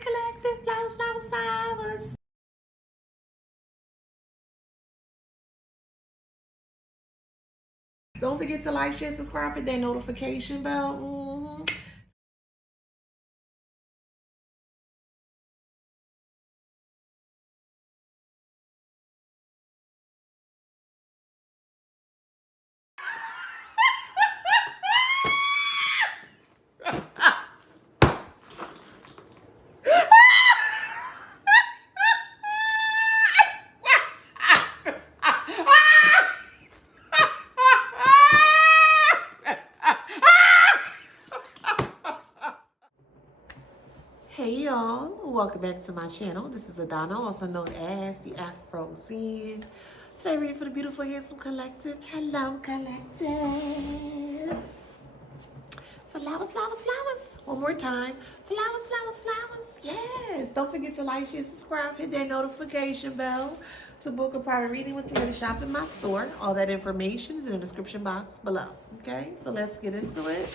collective, flowers, flowers, flowers. Don't forget to like, share, subscribe, hit that notification bell. Hey y'all, welcome back to my channel. This is Adana, also known as the Afro Zen. Today reading for the beautiful, handsome collective. Hello, collective. Flowers, flowers, flowers. One more time. Flowers, flowers, flowers. Yes. Don't forget to like, share, subscribe, hit that notification bell to book a private reading with me or to shop in my store. All that information is in the description box below. Okay, so let's get into it.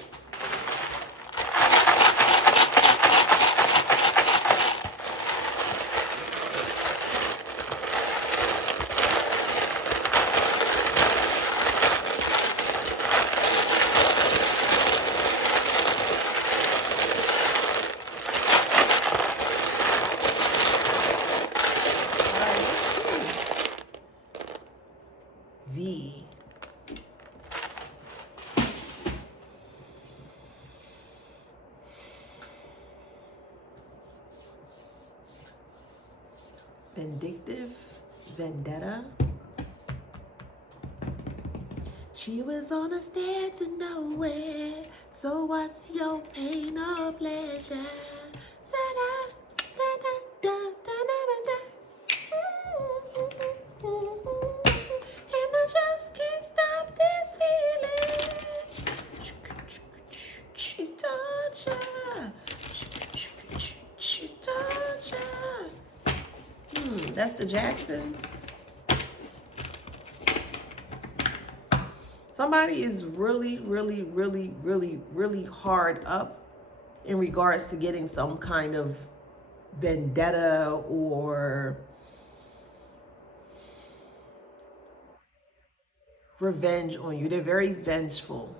Vindictive, Vendetta. She was on a stair to nowhere. So what's your pain or pleasure? And I just can't stop this feeling. She's torture. She's torture. That's the Jacksons. Somebody is really, really, really, really, really hard up in regards to getting some kind of vendetta or revenge on you. They're very vengeful.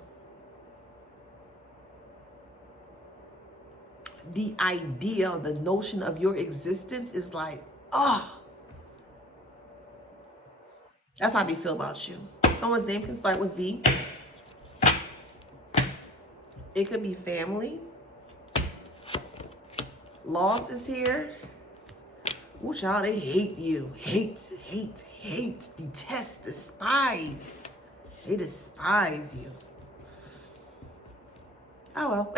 The idea, the notion of your existence is like, oh, that's how they feel about you. Someone's name can start with V. It could be family. Loss is here. Ooh, child, they hate you. Hate, hate, hate, detest, despise. They despise you. Oh, well.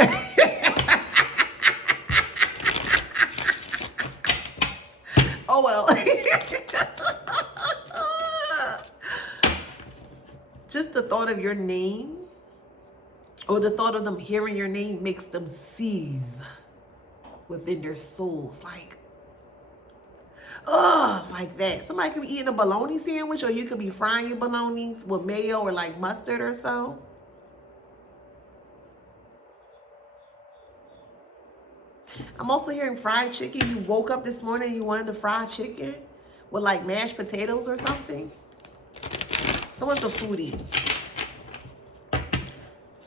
Oh, well. Just the thought of your name or the thought of them hearing your name makes them seethe within their souls. Like, oh, like that. Somebody could be eating a bologna sandwich, or you could be frying your bolognas with mayo or like mustard or so. I'm also hearing fried chicken. You woke up this morning and you wanted the fried chicken with like mashed potatoes or something. Someone's a foodie.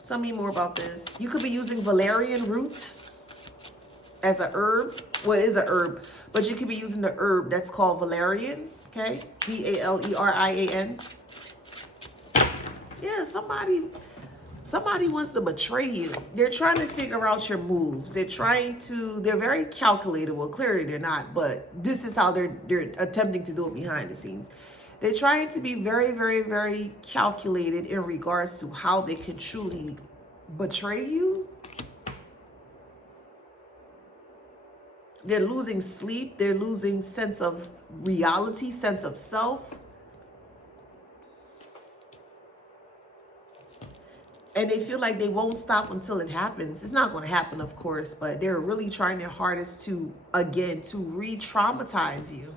Tell me more about this. You could be using valerian root as a herb. Well, it is a herb, but you could be using the herb that's called valerian. Okay, V-A-L-E-R-I-A-N. Yeah, somebody wants to betray you. They're trying to figure out your moves. They're very calculated. Well, clearly they're not, but this is how they're attempting to do it behind the scenes. They're trying to be very, very, very calculated in regards to how they can truly betray you. They're losing sleep. They're losing sense of reality, sense of self. And they feel like they won't stop until it happens. It's not going to happen, of course, but they're really trying their hardest to, again, to re-traumatize you.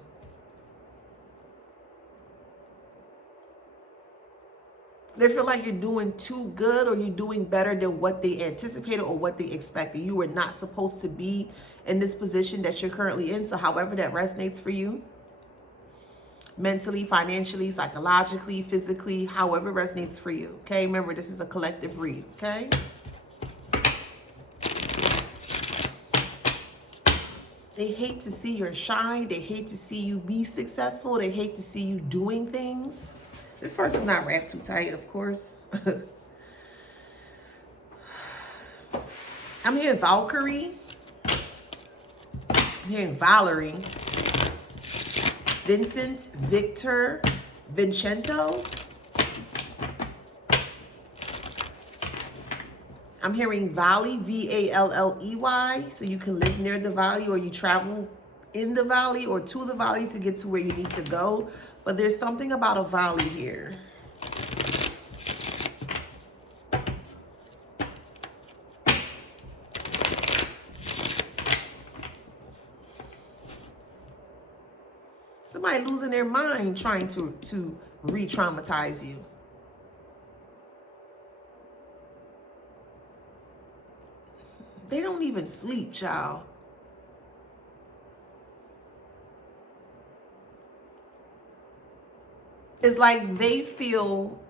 They feel like you're doing too good or you're doing better than what they anticipated or what they expected. You were not supposed to be in this position that you're currently in. So however that resonates for you, mentally, financially, psychologically, physically, however it resonates for you. Okay, remember, this is a collective read. Okay. They hate to see your shine. They hate to see you be successful. They hate to see you doing things. This person's not wrapped too tight, of course. I'm hearing Valkyrie. I'm hearing Valerie. Vincent, Victor, Vincento. I'm hearing valley, V-A-L-L-E-Y. So you can live near the valley or you travel in the valley or to the valley to get to where you need to go. But there's something about a valley here. Somebody losing their mind trying to re-traumatize you. They don't even sleep, child. It's like they feel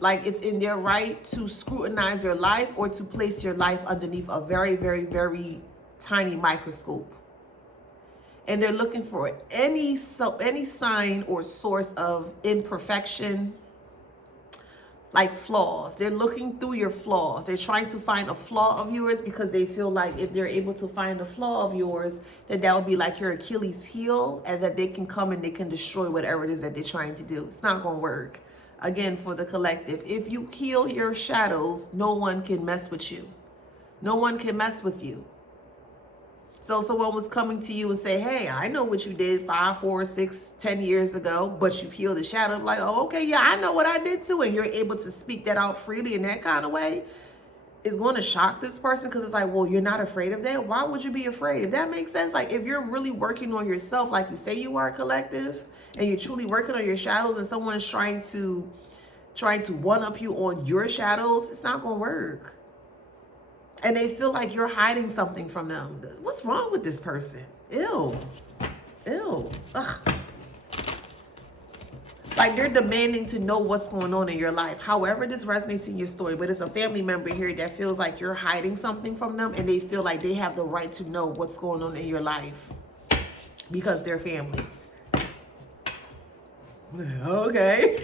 like it's in their right to scrutinize your life or to place your life underneath a very, very, very tiny microscope. And they're looking for any sign or source of imperfection, like flaws. They're looking through your flaws. They're trying to find a flaw of yours because they feel like if they're able to find a flaw of yours, that will be like your Achilles heel and that they can come and they can destroy whatever it is that they're trying to do. It's not going to work. Again, for the collective, if you heal your shadows, no one can mess with you. No one can mess with you. So someone was coming to you and say, hey, I know what you did 5, 4, 6, 10 years ago, but you've healed the shadow. I'm like, oh, okay, yeah, I know what I did too. And you're able to speak that out freely in that kind of way. It's going to shock this person because it's like, well, you're not afraid of that. Why would you be afraid? If that makes sense, like if you're really working on yourself, like you say you are, collective, and you're truly working on your shadows and someone's trying to one-up you on your shadows, it's not going to work. And they feel like you're hiding something from them. What's wrong with this person? Ew. Ew. Ugh. Like they're demanding to know what's going on in your life. However this resonates in your story, but it's a family member here that feels like you're hiding something from them and they feel like they have the right to know what's going on in your life because they're family. Okay.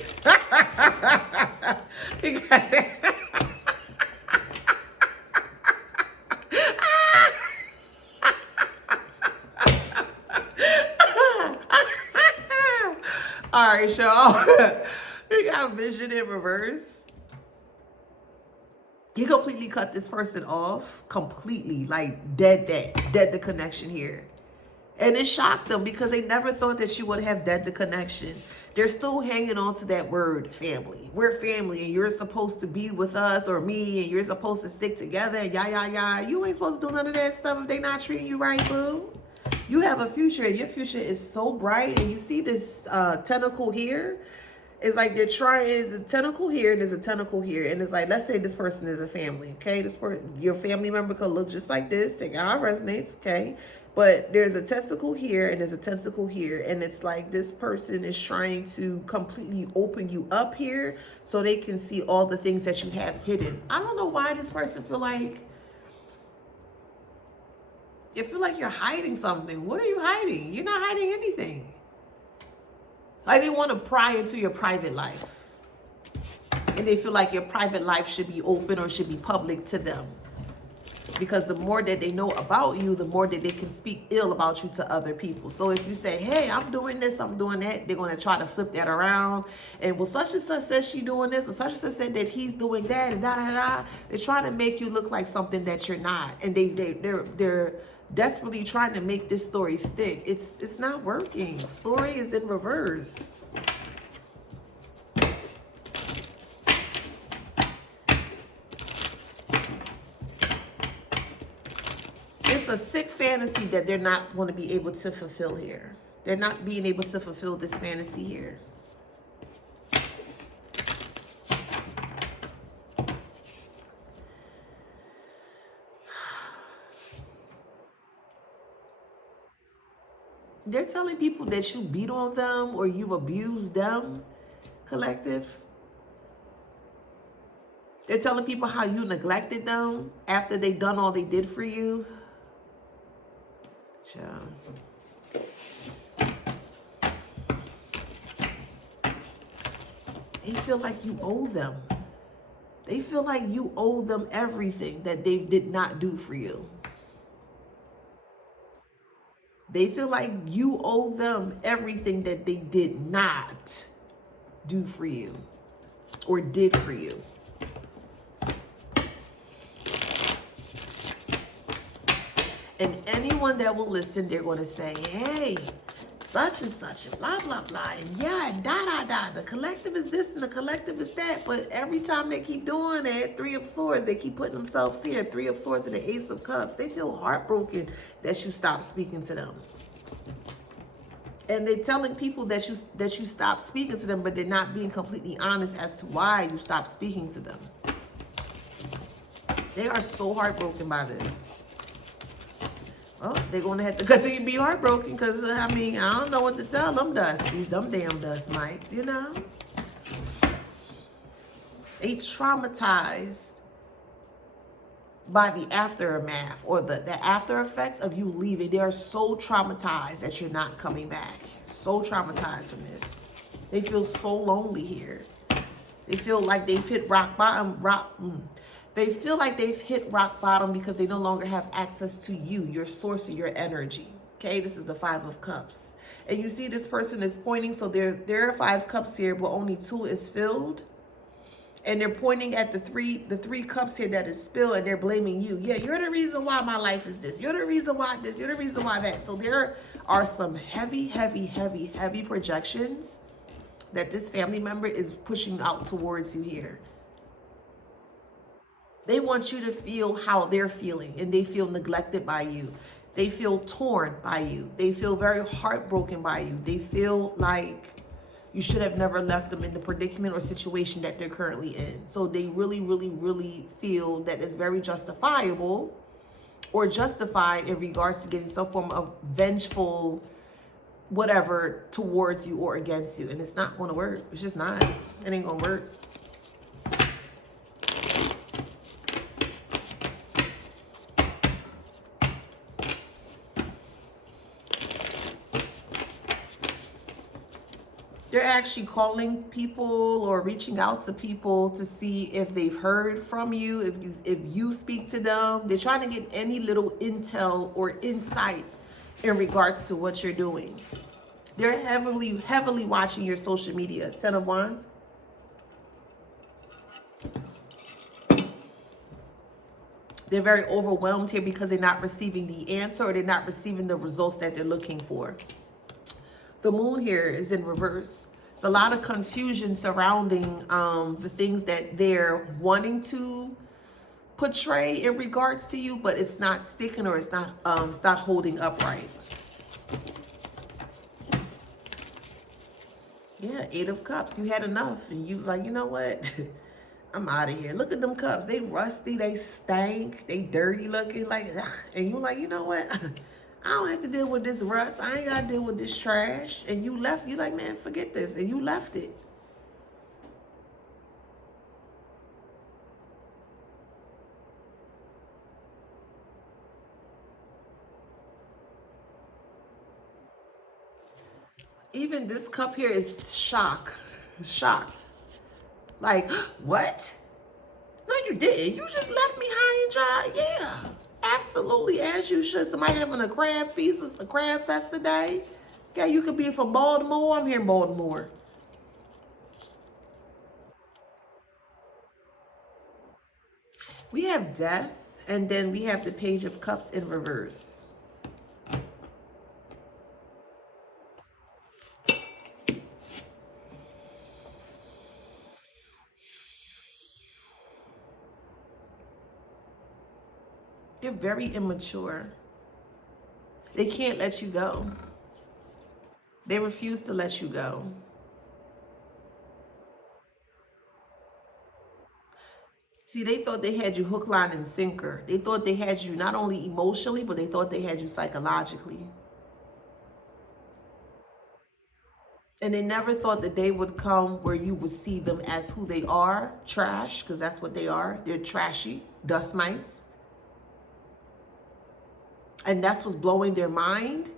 All right, y'all. You got vision in reverse. You completely cut this person off. Completely. Like dead the connection here. And it shocked them because they never thought that you would have dead the connection. They're still hanging on to that word family. We're family and you're supposed to be with us or me and you're supposed to stick together and yah. You ain't supposed to do none of that stuff if they not treating you right, boo. You have a future and your future is so bright. And you see this tentacle here. It's like they're trying, there's a tentacle here and there's a tentacle here. And it's like, let's say this person is a family, okay? This person, your family member could look just like this. Take out how it resonates, okay? But there's a tentacle here and there's a tentacle here. And it's like this person is trying to completely open you up here so they can see all the things that you have hidden. I don't know why this person feel like, you feel like you're hiding something. What are you hiding? You're not hiding anything. Like they want to pry into your private life. And they feel like your private life should be open or should be public to them. Because the more that they know about you, the more that they can speak ill about you to other people. So if you say, hey, I'm doing this, I'm doing that, they're going to try to flip that around. And well, such and such says she doing this, or such and such said that he's doing that, and da. They're trying to make you look like something that you're not. And they're desperately trying to make this story stick. It's not working. Story is in reverse. It's a sick fantasy that they're not going to be able to fulfill here. They're not being able to fulfill this fantasy here. They're telling people that you beat on them or you've abused them, collective. They're telling people how you neglected them after they done all they did for you. Child. They feel like you owe them. They feel like you owe them everything that they did not do for you. They feel like you owe them everything that they did not do for you or did for you. And anyone that will listen, they're going to say, hey, such and such, and blah, blah, blah, and yeah, and da, da, da. The collective is this and the collective is that. But every time they keep doing it, Three of Swords, they keep putting themselves here. Three of Swords and the Ace of Cups. They feel heartbroken that you stop speaking to them. And they're telling people that you stop speaking to them, but they're not being completely honest as to why you stopped speaking to them. They are so heartbroken by this. Well, they're going to have to continue to be heartbroken because, I mean, I don't know what to tell them dusties, them damn dust mites, you know? They traumatized by the aftermath or the after effects of you leaving. They are so traumatized that you're not coming back. So traumatized from this. They feel so lonely here. They feel like they've hit rock bottom. They feel like they've hit rock bottom because they no longer have access to you, your source of your energy. Okay, this is the Five of Cups. And you see this person is pointing, so there are 5 cups here, but only 2 is filled. And they're pointing at the three cups here that is spilled, and they're blaming you. Yeah, you're the reason why my life is this. You're the reason why this. You're the reason why that. So there are some heavy, heavy, heavy, heavy projections that this family member is pushing out towards you here. They want you to feel how they're feeling, and they feel neglected by you. They feel torn by you. They feel very heartbroken by you. They feel like you should have never left them in the predicament or situation that they're currently in. So they really, really, really feel that it's very justifiable or justified in regards to getting some form of vengeful whatever towards you or against you. And it's not going to work. It's just not. It ain't going to work. They're actually calling people or reaching out to people to see if they've heard from you, if you speak to them. They're trying to get any little intel or insight in regards to what you're doing. They're heavily, heavily watching your social media. 10 of Wands. They're very overwhelmed here because they're not receiving the answer or they're not receiving the results that they're looking for. The moon here is in reverse. It's a lot of confusion surrounding the things that they're wanting to portray in regards to you, but it's not sticking or it's not holding upright. Yeah, 8 of Cups. You had enough, and you was like, you know what? I'm out of here. Look at them cups. They rusty. They stank. They dirty looking. Like, ugh. And you like, you know what? I don't have to deal with this rust. I ain't got to deal with this trash. And you left. You like, man, forget this. And you left it. Even this cup here is shocked. Like, what? No, you didn't. You just left me high and dry. Yeah, absolutely, as you should. Somebody having a crab feast, it's a crab fest today. Yeah, you could be from Baltimore. I'm here in Baltimore. We have death, and then we have the Page of Cups in reverse. They're very immature. They can't let you go. They refuse to let you go. See, they thought they had you hook, line, and sinker. They thought they had you not only emotionally, but they thought they had you psychologically. And they never thought that they would come where you would see them as who they are, trash, because that's what they are. They're trashy, dust mites. And that's what's blowing their mind.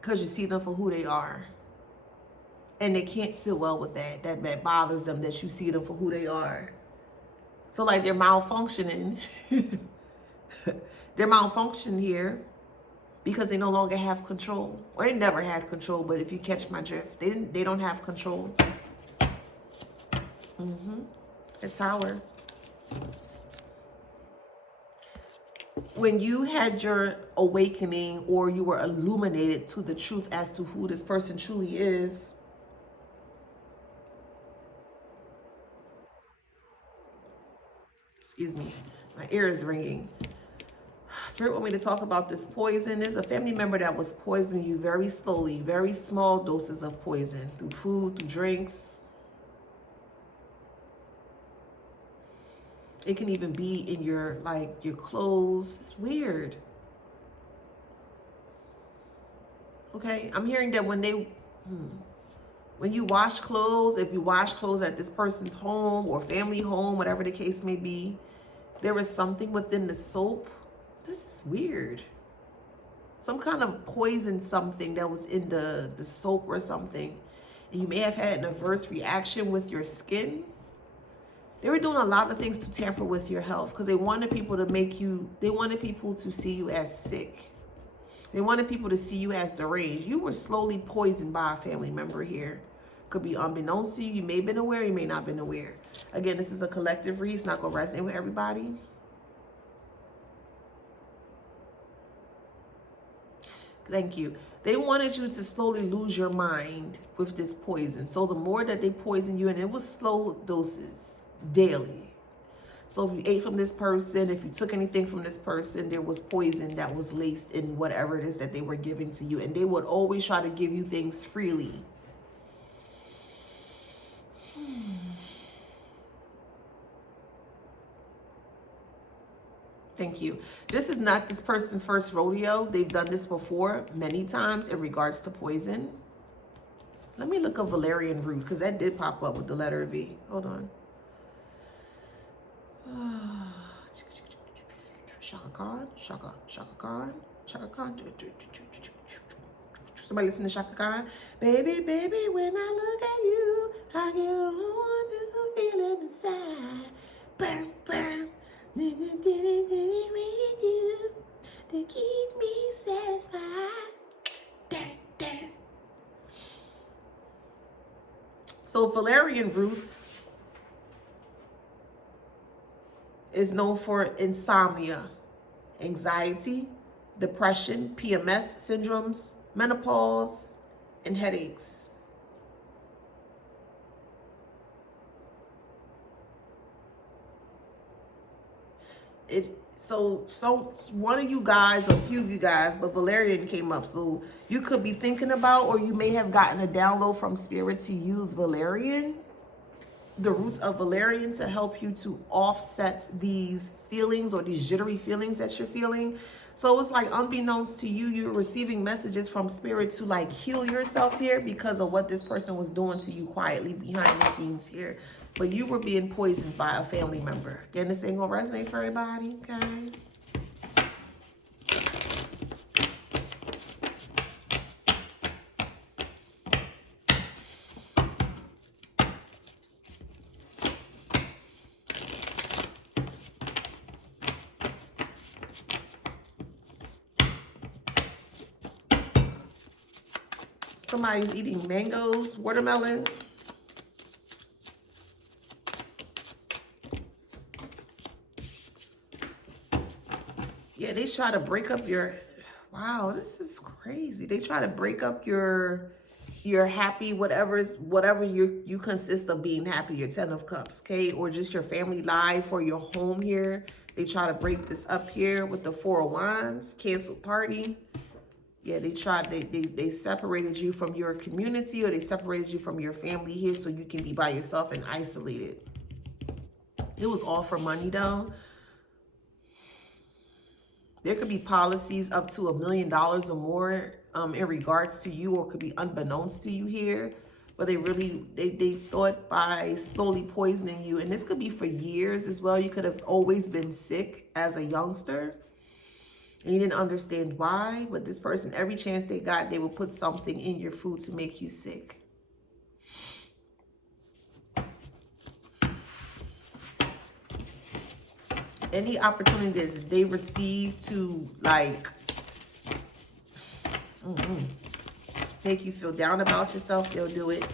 Because you see them for who they are. And they can't sit well with that. That bothers them, that you see them for who they are. So like they're malfunctioning. They're malfunctioning here because they no longer have control. Or they never had control, but if you catch my drift, they don't have control. The Tower. When you had your awakening or you were illuminated to the truth as to who this person truly is, excuse me, my ear is ringing. Spirit want me to talk about this poison. There's a family member that was poisoning you very slowly, very small doses of poison through food, through drinks. It can even be in your, like, your clothes. It's weird. Okay, I'm hearing that when you wash clothes, if you wash clothes at this person's home or family home, whatever the case may be, there is something within the soap. This is weird. Some kind of poison, something that was in the soap or something. And you may have had an adverse reaction with your skin. They were doing a lot of things to tamper with your health because they wanted people to they wanted people to see you as sick. They wanted people to see you as deranged. You were slowly poisoned by a family member here. Could be unbeknownst to you. You may have been aware, you may not have been aware. Again, this is a collective read. It's not going to resonate with everybody. Thank you. They wanted you to slowly lose your mind with this poison. So the more that they poison you, and it was slow doses daily. So if you ate from this person, if you took anything from this person, there was poison that was laced in whatever it is that they were giving to you. And they would always try to give you things freely. Thank you. This is not this person's first rodeo. They've done this before many times in regards to poison. Let me look up valerian root because that did pop up with the letter V. Hold on. Shaka Khan, Shaka Khan, Shaka Khan. Somebody listen to Shaka Khan. Baby, baby, when I look at you, I get a whole new feeling inside. Burn, burn. To keep me satisfied. So valerian root is known for insomnia, anxiety, depression, PMS syndromes, menopause, and headaches. So one of you guys, or a few of you guys, but valerian came up. So you could be thinking about, or you may have gotten a download from spirit to use valerian, the roots of valerian, to help you to offset these feelings or these jittery feelings that you're feeling. So it's like unbeknownst to you, you're receiving messages from spirit to like heal yourself here because of what this person was doing to you quietly behind the scenes here. But you were being poisoned by a family member. Again, this ain't gonna resonate for everybody, okay? Somebody's eating mangoes, watermelon. Yeah, they try to break up your, wow, this is crazy. They try to break up your happy, whatever you consist of being happy, your 10 of cups, okay? Or just your family life or your home here. They try to break this up here with the 4 of Wands, canceled party. Yeah, they separated you from your community, or they separated you from your family here so you can be by yourself and isolated. It was all for money though. There could be policies up to $1 million or more in regards to you, or could be unbeknownst to you here. But they thought by slowly poisoning you, and this could be for years as well. You could have always been sick as a youngster and you didn't understand why. But this person, every chance they got, they will put something in your food to make you sick. Any opportunity that they receive to like make you feel down about yourself, they'll do it.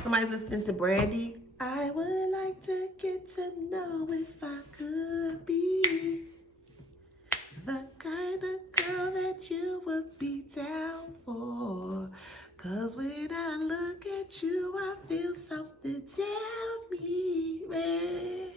Somebody's listening to Brandy. I would like to get to know if I could be the kind of girl that you would be down for. 'Cause when I look at you, I feel something tell me, man,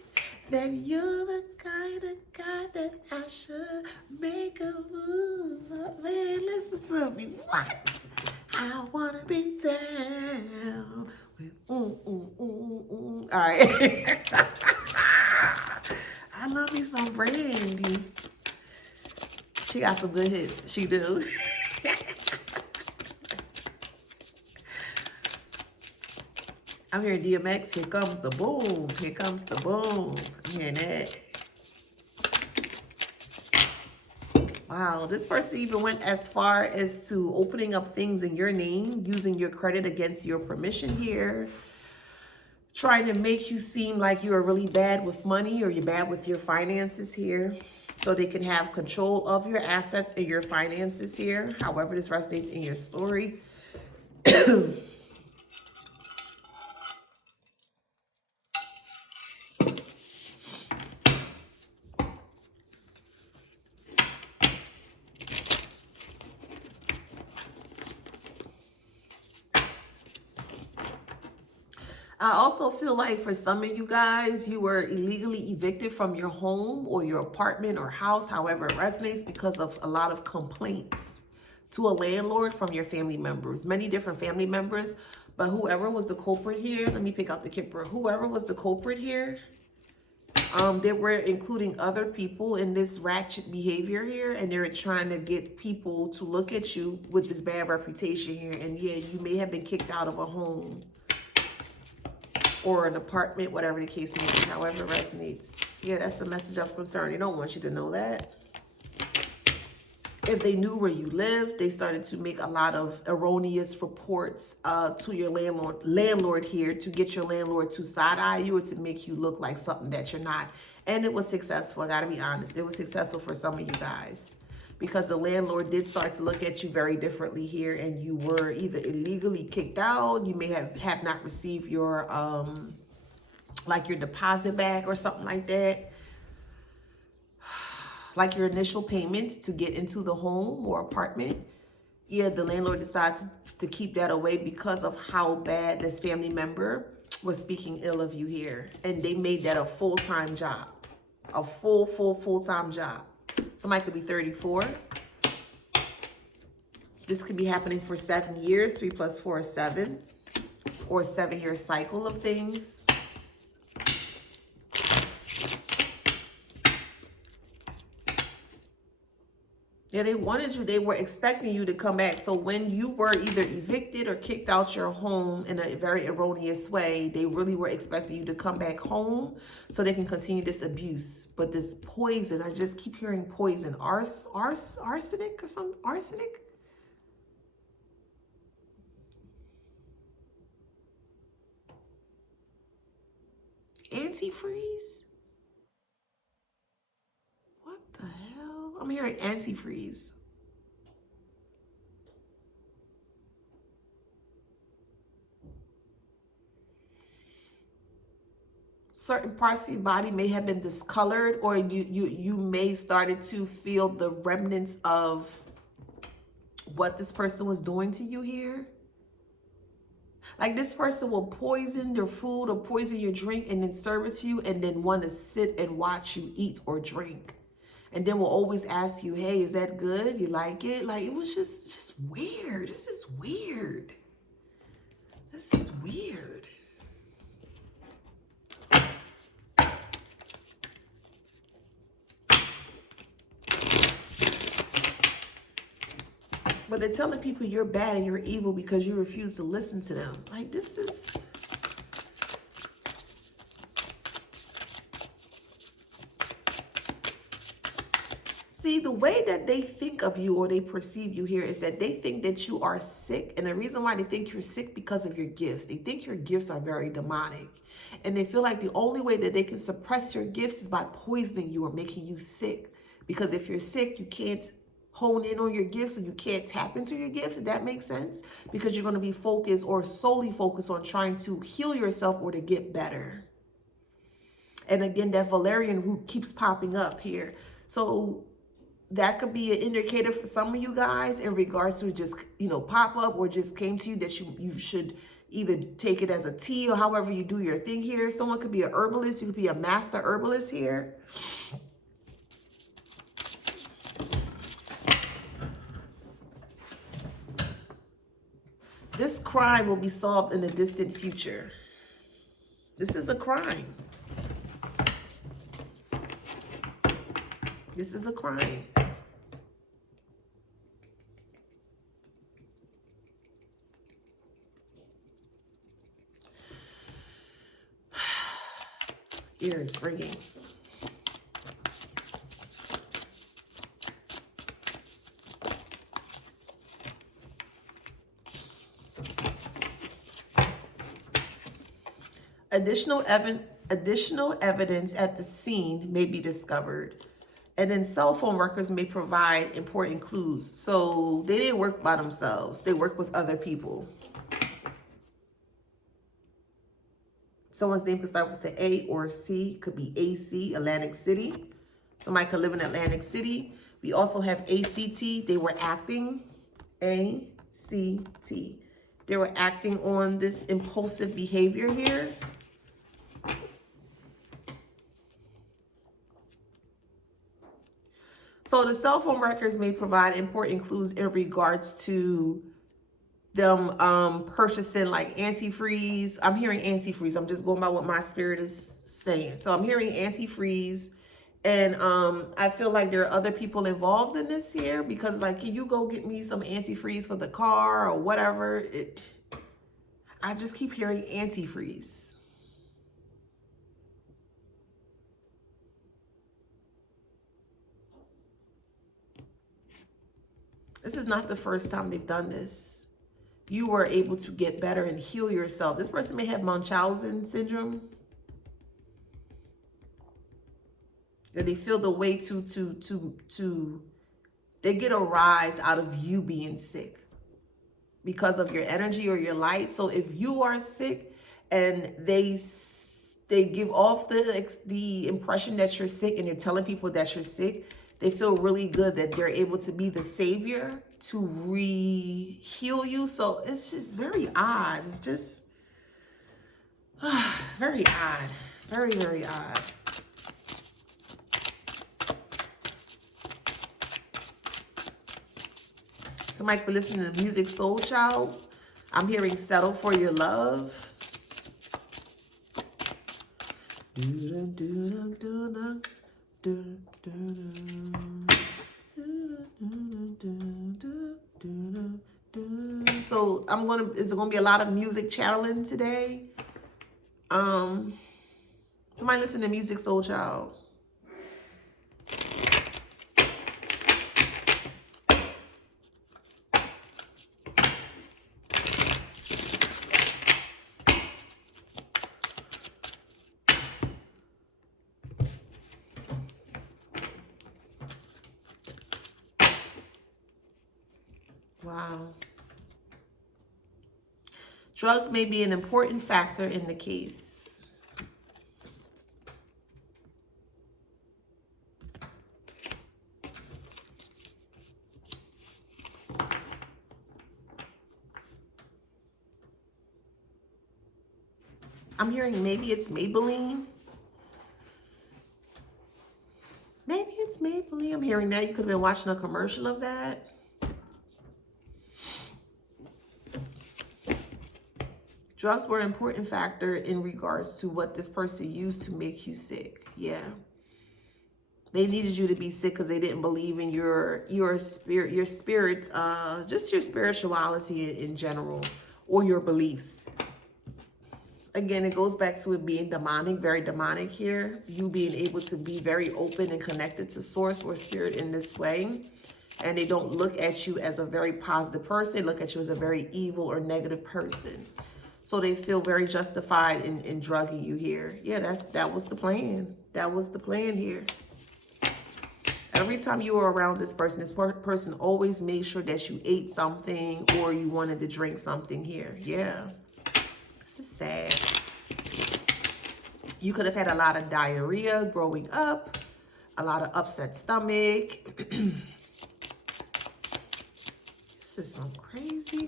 that you're the kind of guy that I should make a move. Man, listen to me. What? I wanna be down with All right. I love me some Brandy. She got some good hits. She do. I'm hearing DMX. Here comes the boom. Here comes the boom. I'm hearing that. Wow, this person even went as far as to opening up things in your name, using your credit against your permission here, trying to make you seem like you are really bad with money or you're bad with your finances here, so they can have control of your assets and your finances here. However this resonates in your story. I also feel like for some of you guys, you were illegally evicted from your home or your apartment or house, however it resonates, because of a lot of complaints to a landlord from your family members, many different family members. But whoever was the culprit here, let me pick out the Kipper. Whoever was the culprit here, they were including other people in this ratchet behavior here, and they're trying to get people to look at you with this bad reputation here. And yeah, you may have been kicked out of a home or an apartment, whatever the case may be, however it resonates. Yeah, that's a message of concern. They don't want you to know that. If they knew where you lived, they started to make a lot of erroneous reports to your landlord here, to get your landlord to side-eye you or to make you look like something that you're not. And it was successful. I gotta be honest. It was successful for some of you guys, because the landlord did start to look at you very differently here, and you were either illegally kicked out, you may have not received your like your deposit back or something like that, like your initial payment to get into the home or apartment. Yeah, the landlord decided to keep that away because of how bad this family member was speaking ill of you here, and they made that a full-time job, a full-time job. Somebody could be 34. This could be happening for 7 years. 3 + 4 is 7. Or a 7-year cycle of things. Yeah, they wanted you. They were expecting you to come back. So when you were either evicted or kicked out your home in a very erroneous way, they really were expecting you to come back home so they can continue this abuse. But this poison, I just keep hearing poison. Arsenic or something? Arsenic? Antifreeze? What the hell? I'm hearing antifreeze. Certain parts of your body may have been discolored, or you may started to feel the remnants of what this person was doing to you here. Like this person will poison your food or poison your drink and then serve it to you, and then want to sit and watch you eat or drink. And then we'll always ask you, hey, is that good? You like it? Like, it was just weird. This is weird. This is weird. But they're telling people you're bad and you're evil because you refuse to listen to them. Like, this is... See, the way that they think of you or they perceive you here is that they think that you are sick. And the reason why they think you're sick because of your gifts. They think your gifts are very demonic. And they feel like the only way that they can suppress your gifts is by poisoning you or making you sick. Because if you're sick, you can't hone in on your gifts and you can't tap into your gifts. If that makes sense? Because you're going to be focused or solely focused on trying to heal yourself or to get better. And again, that Valerian root keeps popping up here. So that could be an indicator for some of you guys in regards to just, you know, pop up or just came to you that you should either take it as a tea or however you do your thing here. Someone could be a herbalist. You could be a master herbalist here. This crime will be solved in the distant future. This is a crime. This is a crime. Ear is ringing. Additional evidence at the scene may be discovered. And then cell phone workers may provide important clues. So they didn't work by themselves. They work with other people. Someone's name could start with the A or C. Could be AC, Atlantic City. Somebody could live in Atlantic City. We also have ACT. They were acting. ACT. They were acting on this impulsive behavior here. So the cell phone records may provide important clues in regards to them purchasing like antifreeze. I'm hearing antifreeze. I'm just going by what my spirit is saying. So I'm hearing antifreeze. And I feel like there are other people involved in this here because like, can you go get me some antifreeze for the car or whatever? I just keep hearing antifreeze. This is not the first time they've done this. You were able to get better and heal yourself. This person may have Munchausen syndrome. That they feel the way they get a rise out of you being sick because of your energy or your light. So if you are sick and they give off the impression that you're sick and you're telling people that you're sick, they feel really good that they're able to be the savior to re-heal you. So it's just very odd. It's just very odd. Very, very odd. Somebody could be listening to music, Soul Child. I'm hearing Settle for Your Love. So is it gonna be a lot of music channeling today? Somebody listen to music, Soul Child. Wow. Drugs may be an important factor in the case. I'm hearing maybe it's Maybelline. Maybe it's Maybelline. I'm hearing that. You could have been watching a commercial of that. Drugs were an important factor in regards to what this person used to make you sick. Yeah. They needed you to be sick because they didn't believe in your spirit, just your spirituality in general, or your beliefs. Again, it goes back to it being demonic, very demonic here. You being able to be very open and connected to source or spirit in this way. And they don't look at you as a very positive person. They look at you as a very evil or negative person. So they feel very justified in drugging you here. Yeah, that was the plan. That was the plan here. Every time you were around this person always made sure that you ate something or you wanted to drink something here. Yeah. This is sad. You could have had a lot of diarrhea growing up, a lot of upset stomach. This is so crazy.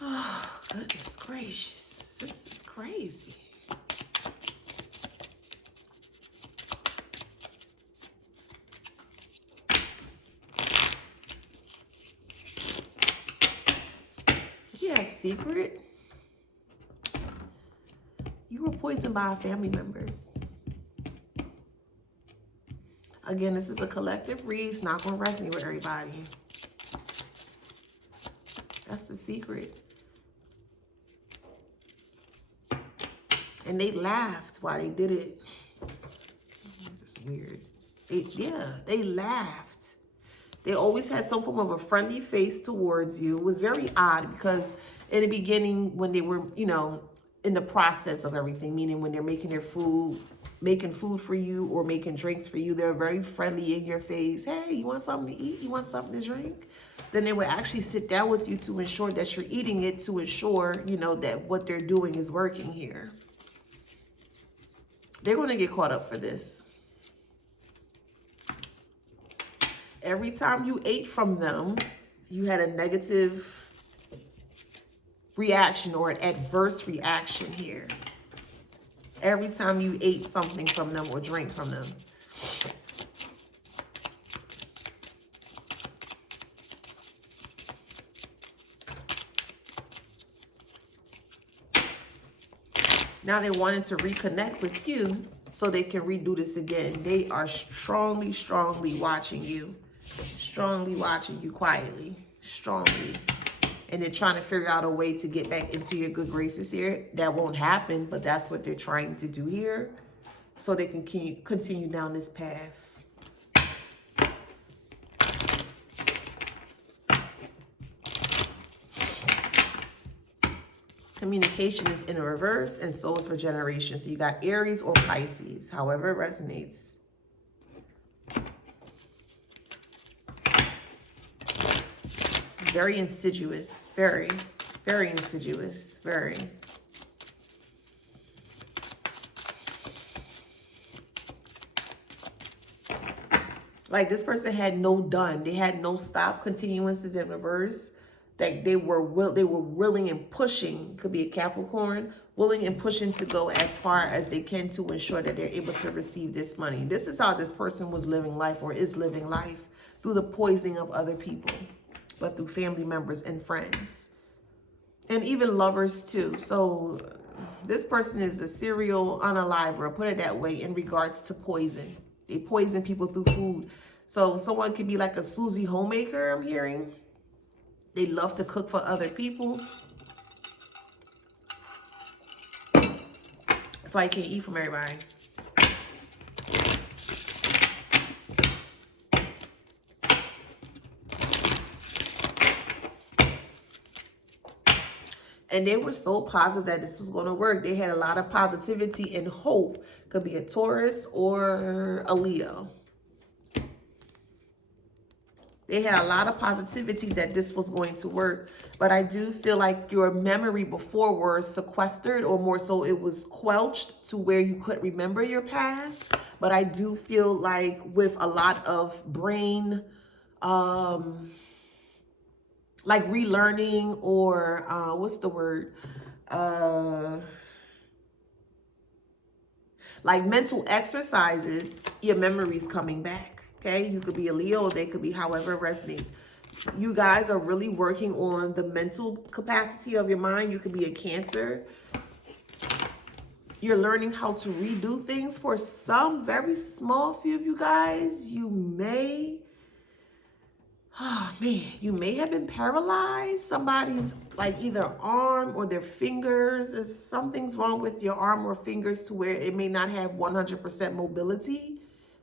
Oh, goodness gracious. This is crazy. You have secret. You were poisoned by a family member. Again, this is a collective read. It's not going to resonate with everybody. That's the secret. And they laughed while they did it. It's weird. They laughed. They always had some form of a friendly face towards you. It was very odd because in the beginning, when they were, in the process of everything, meaning when they're making their food, making food for you or making drinks for you, they're very friendly in your face. Hey, you want something to eat? You want something to drink? Then they would actually sit down with you to ensure that you're eating it, to ensure, that what they're doing is working here. They're going to get caught up for this. Every time you ate from them, you had a negative reaction or an adverse reaction here. Every time you ate something from them or drank from them. Now they wanted to reconnect with you so they can redo this again. They are strongly, strongly watching you. Strongly watching you quietly. Strongly. And they're trying to figure out a way to get back into your good graces here. That won't happen, but that's what they're trying to do here. So they can continue down this path. Communication is in reverse, and so is for generations. So you got Aries or Pisces, however it resonates. This is very insidious, very, very insidious, very. Like this person had no done. They had no stop. Continuances in reverse. That they were willing and pushing, could be a Capricorn, willing and pushing to go as far as they can to ensure that they're able to receive this money. This is how this person was living life or is living life, through the poisoning of other people, but through family members and friends. And even lovers too. So this person is a serial unaliver, put it that way, in regards to poison. They poison people through food. So someone could be like a Susie homemaker, I'm hearing. They love to cook for other people. That's why you can't eat from everybody. And they were so positive that this was going to work. They had a lot of positivity and hope. Could be a Taurus or a Leo. They had a lot of positivity that this was going to work. But I do feel like your memory before was sequestered, or more so it was quelched to where you couldn't remember your past. But I do feel like with a lot of brain, like relearning, or what's the word? Like mental exercises, your memory's coming back. Okay, you could be a Leo, they could be however it resonates. You guys are really working on the mental capacity of your mind. You could be a Cancer. You're learning how to redo things. For some very small few of you guys, you may, oh man, you may have been paralyzed. Somebody's like either arm or their fingers, or something's wrong with your arm or fingers to where it may not have 100% mobility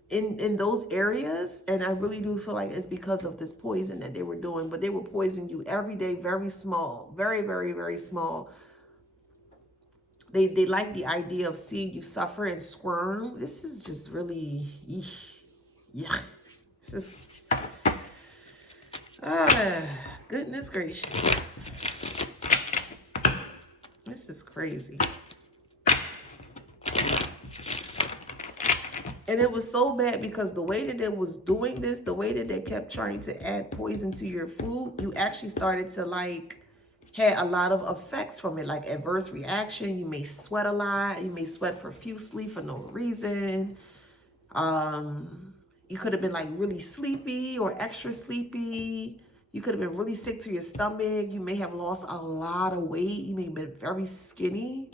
in those areas. And I really do feel like it's because of this poison that they were doing, but they were poisoning you every day, very small, very, very, very small. They like the idea of seeing you suffer and squirm. This is just really, yeah. This is, goodness gracious. This is crazy. And it was so bad because the way that it was doing this, the way that they kept trying to add poison to your food, you actually started to like, had a lot of effects from it, like adverse reaction. You may sweat a lot. You may sweat profusely for no reason. You could have been like really sleepy or extra sleepy. You could have been really sick to your stomach. You may have lost a lot of weight. You may have been very skinny.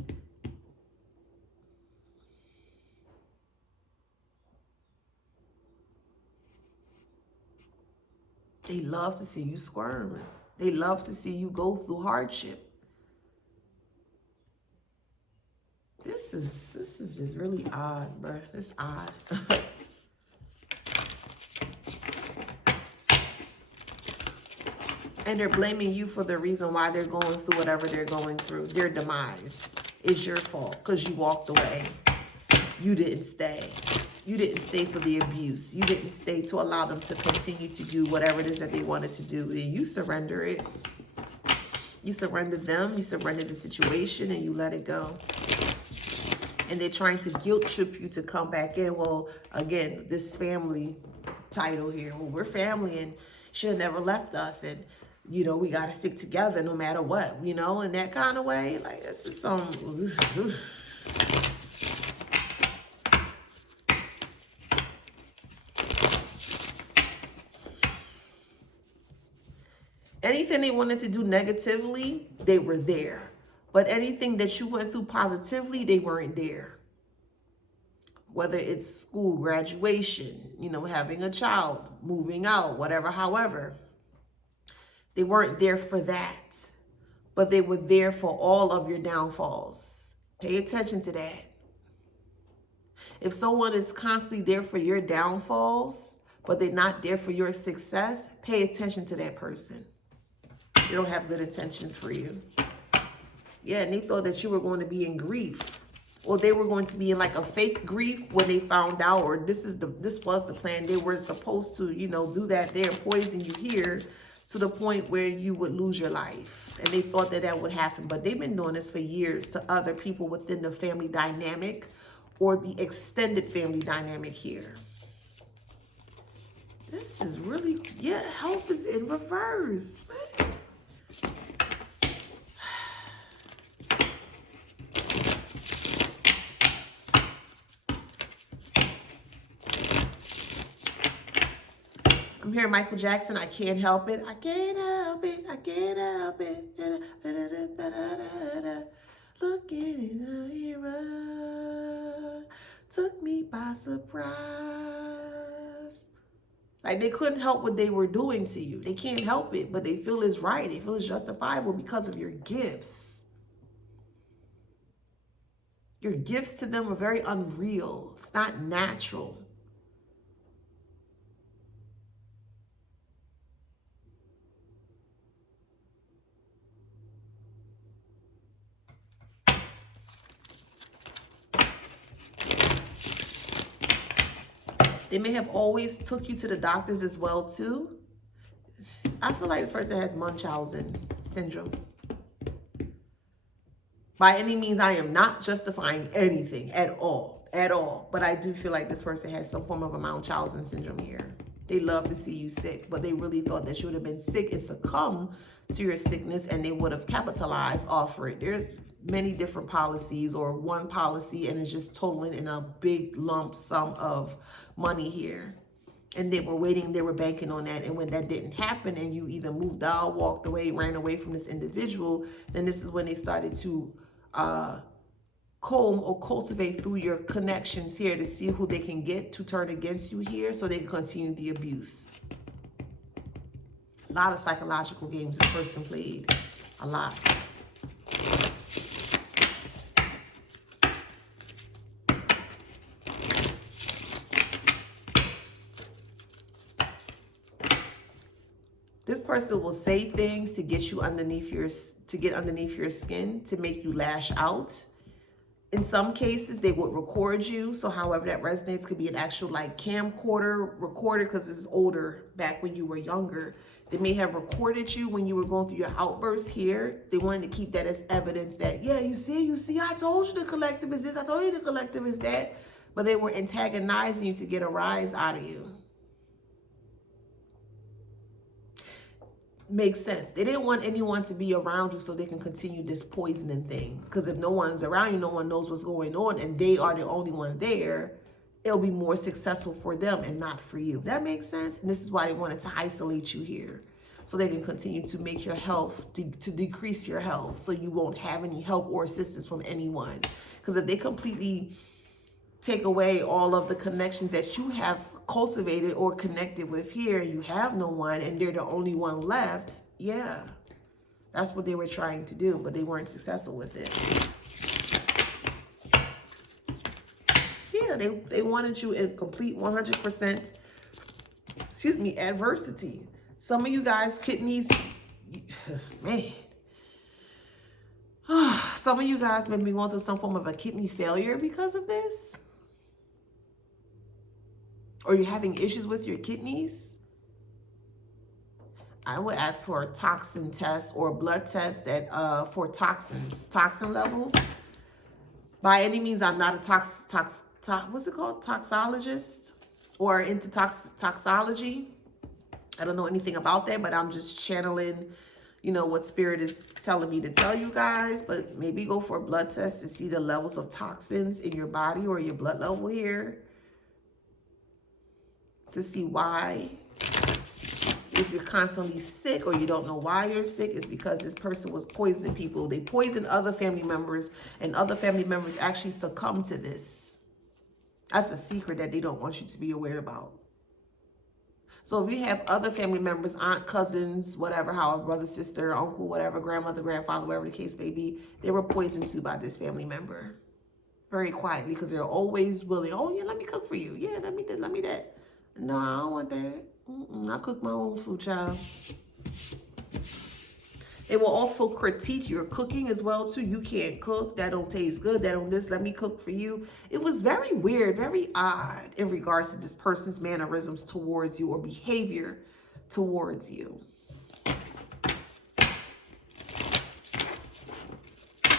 They love to see you squirm. They love to see you go through hardship. This is just really odd, bro. It's odd. And they're blaming you for the reason why they're going through whatever they're going through. Their demise is your fault because you walked away. You didn't stay. You didn't stay for the abuse. You didn't stay to allow them to continue to do whatever it is that they wanted to do. And you surrender it. You surrendered them. You surrendered the situation and you let it go. And they're trying to guilt trip you to come back in. Well, again, this family title here. Well, we're family and should have never left us. And, you know, we got to stick together no matter what, you know, in that kind of way. Like, this is some... Anything they wanted to do negatively, they were there. But anything that you went through positively, they weren't there. Whether it's school, graduation, you know, having a child, moving out, whatever, however. They weren't there for that. But they were there for all of your downfalls. Pay attention to that. If someone is constantly there for your downfalls, but they're not there for your success, pay attention to that person. They don't have good intentions for you. Yeah, and they thought that you were going to be in grief. Or they were going to be in like a fake grief when they found out, or this was the plan. They were supposed to, you know, do that there, poison you here to the point where you would lose your life. And they thought that that would happen. But they've been doing this for years to other people within the family dynamic or the extended family dynamic here. This is really, yeah, health is in reverse. What? I'm hearing Michael Jackson, I can't help it. I can't help it. I can't help it. Looking in the mirror took me by surprise. Like they couldn't help what they were doing to you. They can't help it, but they feel it's right. They feel it's justifiable because of your gifts. Your gifts to them are very unreal. It's not natural. They may have always took you to the doctors as well, too. I feel like this person has Munchausen syndrome. By any means, I am not justifying anything at all. But I do feel like this person has some form of a Munchausen syndrome here. They love to see you sick, but they really thought that you would have been sick and succumb to your sickness, and they would have capitalized off of it. There's many different policies, or one policy, and it's just totaling in a big lump sum of money here. And they were waiting, they were banking on that. And when that didn't happen and you either moved out, walked away, ran away from this individual, then this is when they started to comb or cultivate through your connections here to see who they can get to turn against you here so they can continue the abuse. A lot of psychological games this person played. A lot. This person will say things to get you underneath your skin, to make you lash out. In some cases, they would record you. So however that resonates, could be an actual like camcorder recorder, because it's older, back when you were younger. They may have recorded you when you were going through your outbursts here. They wanted to keep that as evidence that, yeah, you see, I told you the collective is this, I told you the collective is that. But they were antagonizing you to get a rise out of you. Makes sense. They didn't want anyone to be around you so they can continue this poisoning thing. Because if no one's around you, no one knows what's going on, and they are the only one there, it'll be more successful for them and not for you. That makes sense? And this is why they wanted to isolate you here. So they can continue to make your health, to decrease your health, so you won't have any help or assistance from anyone. Because if they completely take away all of the connections that you have cultivated or connected with here, you have no one, and they're the only one left. Yeah, that's what they were trying to do, but they weren't successful with it. Yeah, they wanted you in complete 100%, adversity. Some of you guys, kidneys, man. Some of you guys may be going through some form of a kidney failure because of this. Or you're having issues with your kidneys. I would ask for a toxin test or a blood test for toxin levels. By any means, I'm not a toxologist or into toxology. I don't know anything about that, but I'm just channeling, what spirit is telling me to tell you guys. But maybe go for a blood test to see the levels of toxins in your body or your blood level here, to see why. If you're constantly sick or you don't know why you're sick, it's because this person was poisoning people. They poisoned other family members, and other family members actually succumbed to this. That's a secret that they don't want you to be aware about. So if you have other family members, aunt, cousins, whatever, how brother, sister, uncle, whatever, grandmother, grandfather, whatever the case may be, they were poisoned too by this family member. Very quietly, because they're always willing. Oh yeah, let me cook for you. Yeah, let me this, let me that. No, I don't want that. I cook my own food, child. It will also critique your cooking as well, too. You can't cook. That don't taste good. That don't this. Let me cook for you. It was very weird, very odd in regards to this person's mannerisms towards you or behavior towards you.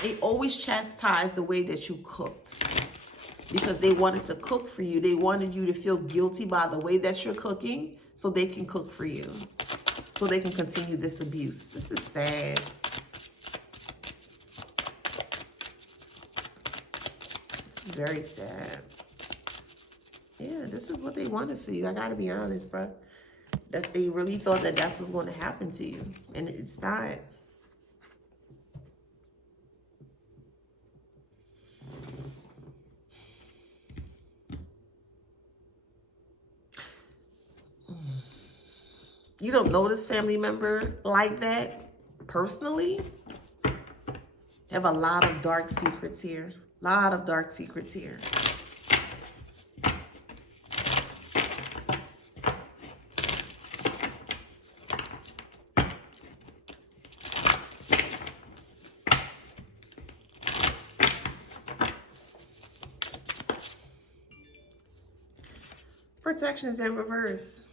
They always chastised the way that you cooked, because they wanted to cook for you. They wanted you to feel guilty by the way that you're cooking so they can cook for you, so they can continue this abuse. This is sad. This is very sad. Yeah, this is what they wanted for you. I gotta be honest, bro. That they really thought that that's what's going to happen to you, and it's not. You don't know this family member like that personally. Have a lot of dark secrets here. A lot of dark secrets here. Protection is in reverse.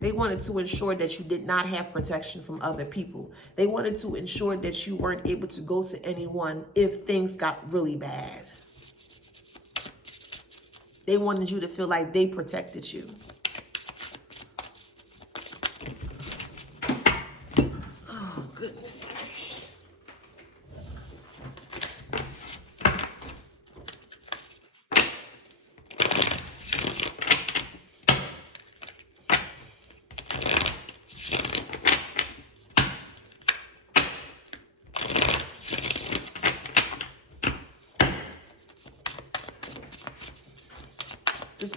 They wanted to ensure that you did not have protection from other people. They wanted to ensure that you weren't able to go to anyone if things got really bad. They wanted you to feel like they protected you. Oh, goodness gracious.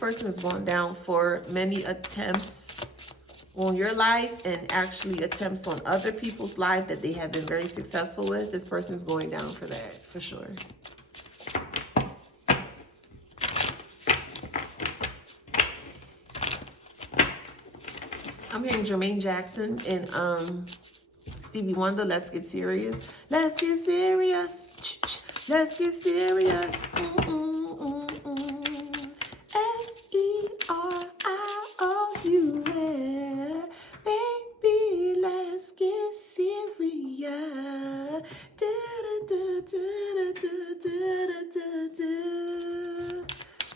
person is going down for many attempts on your life and actually attempts on other people's life that they have been very successful with. This person is going down for that, for sure. I'm hearing Jermaine Jackson and Stevie Wonder, Let's Get Serious. Let's get serious. Let's get serious. S-E-R-I-O-U-R. Baby, let's get serious.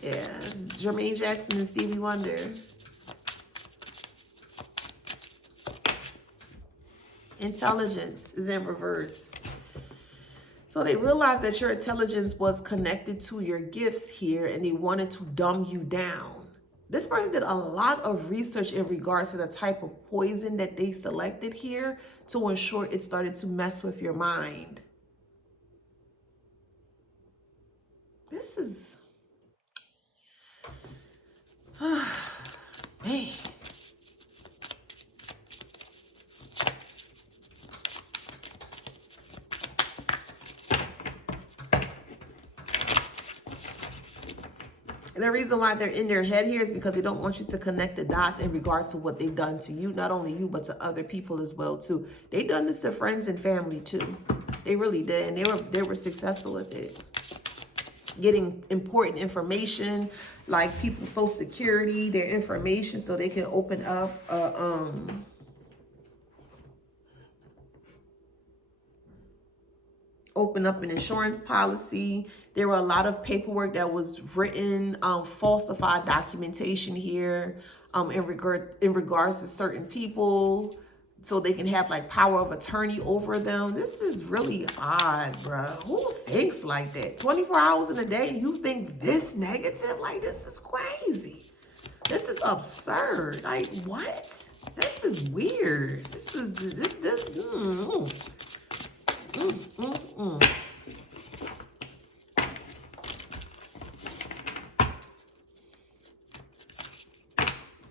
Yes, Jermaine Jackson and Stevie Wonder. Intelligence is in reverse. So they realized that your intelligence was connected to your gifts here and they wanted to dumb you down. This person did a lot of research in regards to the type of poison that they selected here to ensure it started to mess with your mind. This is... man. The reason why they're in their head here is because they don't want you to connect the dots in regards to what they've done to you. Not only you, but to other people as well, too. They done this to friends and family, too. They really did. And they were successful with it. Getting important information, like people's social security, their information, so they can open up an insurance policy. There were a lot of paperwork that was written, falsified documentation here in regards to certain people, so they can have like power of attorney over them. This is really odd, bro. Who thinks like that? 24 hours in a day, you think this negative? Like, this is crazy. This is absurd. Like, what? This is weird. This is this.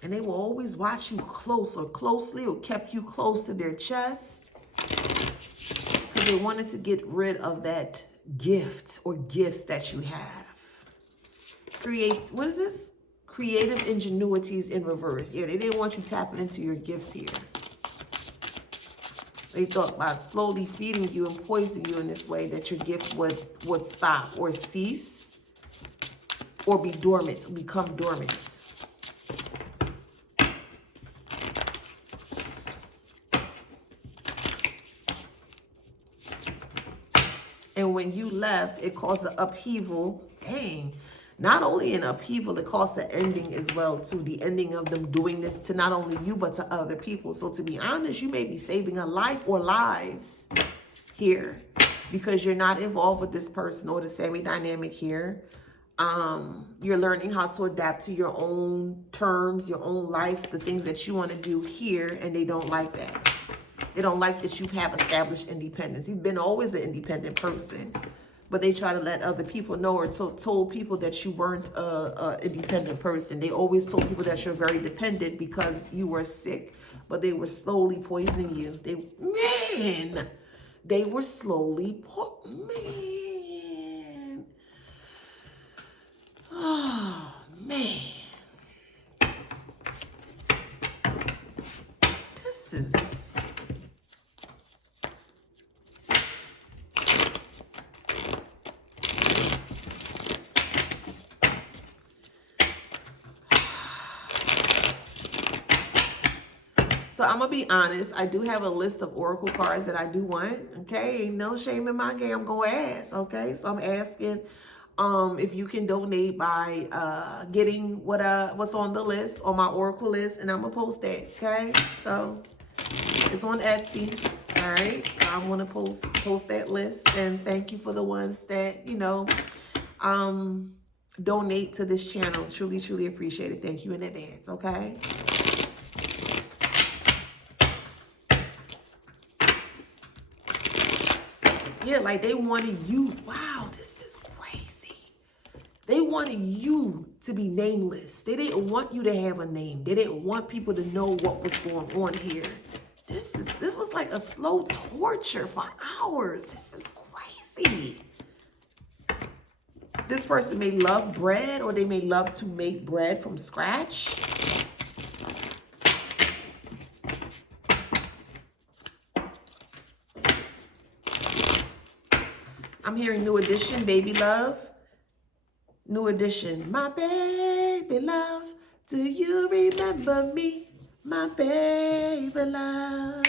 And they will always watch you closely, or kept you close to their chest, because they wanted to get rid of that gift or gifts that you have. What is this? Creative ingenuities in reverse. Yeah, they didn't want you tapping into your gifts here. They thought by slowly feeding you and poisoning you in this way that your gift would stop or cease or be dormant, become dormant. And when you left, it caused an upheaval. Dang. Not only an upheaval, it caused an ending as well, too. The ending of them doing this to not only you, but to other people. So to be honest, you may be saving a life or lives here because you're not involved with this person or this family dynamic here. You're learning how to adapt to your own terms, your own life, the things that you want to do here, and they don't like that. They don't like that you have established independence. You've been always an independent person, but they try to let other people know, or told people that you weren't a independent person. They always told people that you're very dependent because you were sick, but they were slowly poisoning you. They were slowly man. Oh, man. This is... So I'm going to be honest. I do have a list of oracle cards that I do want. Okay. Ain't no shame in my game. I'm going to ask. Okay. So I'm asking if you can donate by getting what's on the list, on my oracle list. And I'm going to post that. Okay. So it's on Etsy. All right. So I'm going to post that list. And thank you for the ones that, you know, donate to this channel. Truly, truly appreciate it. Thank you in advance. Okay. Yeah, like they wanted you. Wow, this is crazy. They wanted you to to be nameless. They didn't want you to have a name. They didn't want people to know what was going on here. This was like a slow torture for hours. This is crazy. This person may love bread, or they may love to make bread from scratch. I'm hearing new edition, baby love. New edition, my baby love. Do you remember me? My baby love,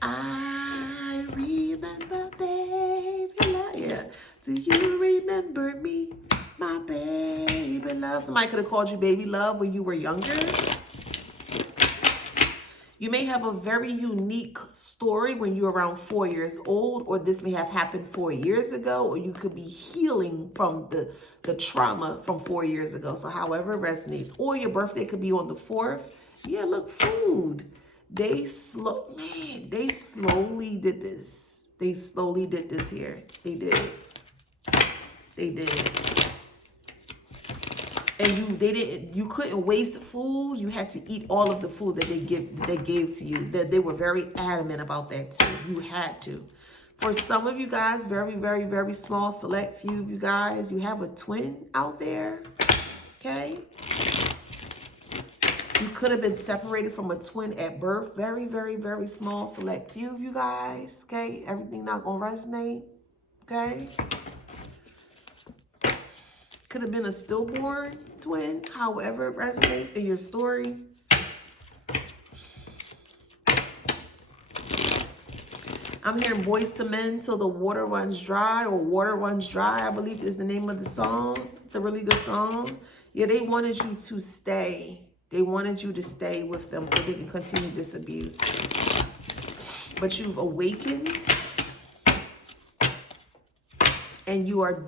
I remember baby love. Yeah. Do you remember me? My baby love. Somebody could have called you baby love when you were younger. You may have a very unique story when you're around 4 years old, or this may have happened 4 years ago, or you could be healing from the trauma from 4 years ago. So however it resonates. Or your birthday could be on the 4th. Yeah, look, food. They slowly did this. They slowly did this here. They did. They did. And you couldn't waste food. You had to eat all of the food that they gave to you. That they were very adamant about that too. You had to. For some of you guys, very, very, very small, select few of you guys, you have a twin out there. Okay. You could have been separated from a twin at birth. Very, very, very small, select few of you guys. Okay. Everything not gonna resonate. Okay. Could have been a stillborn twin, however it resonates in your story. I'm hearing Boys to Men Till the Water Runs Dry, or Water Runs Dry, I believe is the name of the song. It's a really good song. Yeah, they wanted you to stay. They wanted you to stay with them so they can continue this abuse. But you've awakened. And you're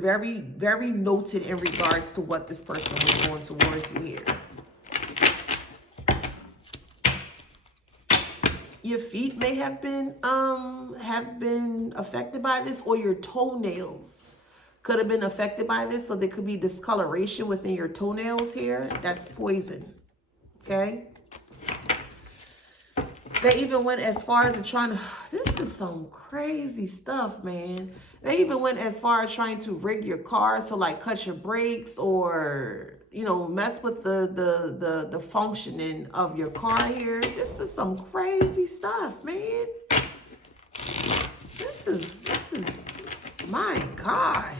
very, very noted in regards to what this person was going towards you here. Your feet may have been affected by this, or your toenails could have been affected by this. So there could be discoloration within your toenails here. That's poison. Okay. They even went as far as trying to, this is some crazy stuff, man. They even went as far as trying to rig your car. So like cut your brakes, or, you know, mess with the functioning of your car here. This is some crazy stuff, man. This is, my God.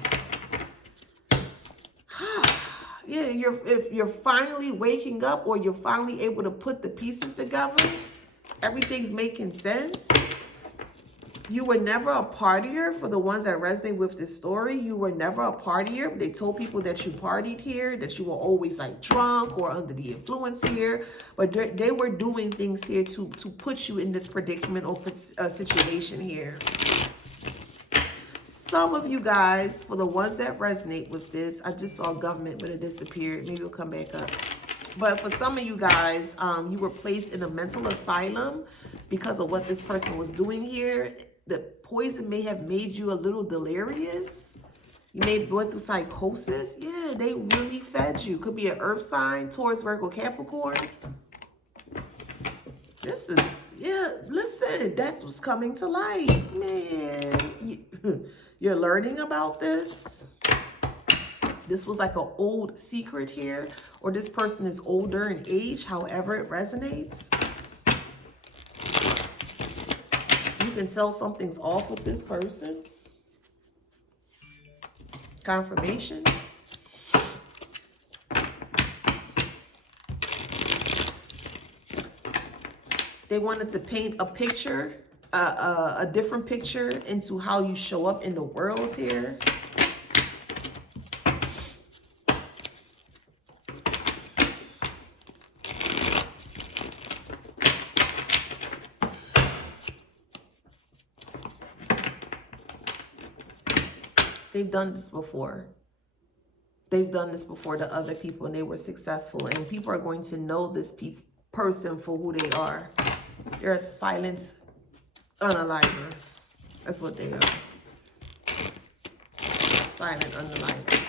Yeah, if you're finally waking up, or you're finally able to put the pieces together, everything's making sense. You were never a partier. For the ones that resonate with this story, you were never a partier. They told people that you partied here, that you were always like drunk or under the influence here. But they were doing things here to put you in this predicament or situation here. Some of you guys, for the ones that resonate with this, I just saw government, but it disappeared. Maybe it'll come back up. But for some of you guys, you were placed in a mental asylum because of what this person was doing here. The poison may have made you a little delirious. You may have went through psychosis. Yeah, they really fed you. Could be an earth sign, Taurus, Virgo, Capricorn. This is, yeah, listen, that's what's coming to light. Man, you're learning about this. This was like an old secret here, or this person is older in age, however it resonates. You can tell something's off with this person. Confirmation. They wanted to paint a picture, a different picture into how you show up in the world here. They've done this before. They've done this before to other people, and they were successful. And people are going to know this person for who they are. They're a silent unaliver. That's what they are. Silent unaliver.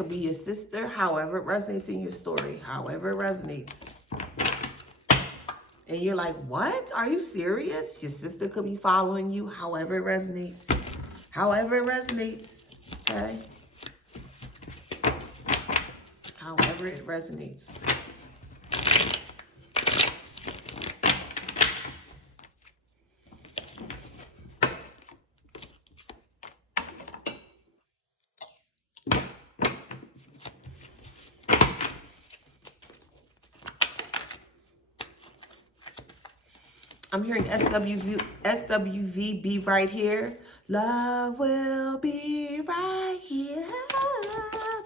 Could be your sister, however it resonates in your story, however it resonates. And you're like, what? Are you serious? Your sister could be following you, however it resonates. However it resonates, okay? However it resonates. I'm hearing SWVB right here. Love will be right here.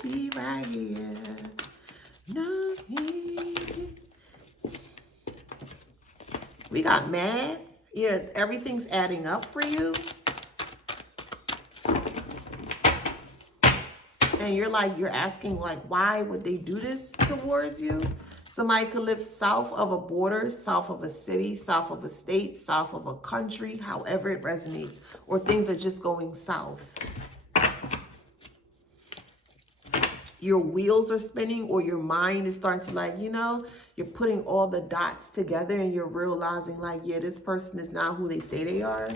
Be right here. No need. We got math. Yeah, everything's adding up for you. And you're like, you're asking like, why would they do this towards you? Somebody could live south of a border, south of a city, south of a state, south of a country, however it resonates, or things are just going south. Your wheels are spinning, or your mind is starting to like, you know, you're putting all the dots together and you're realizing like, yeah, this person is not who they say they are.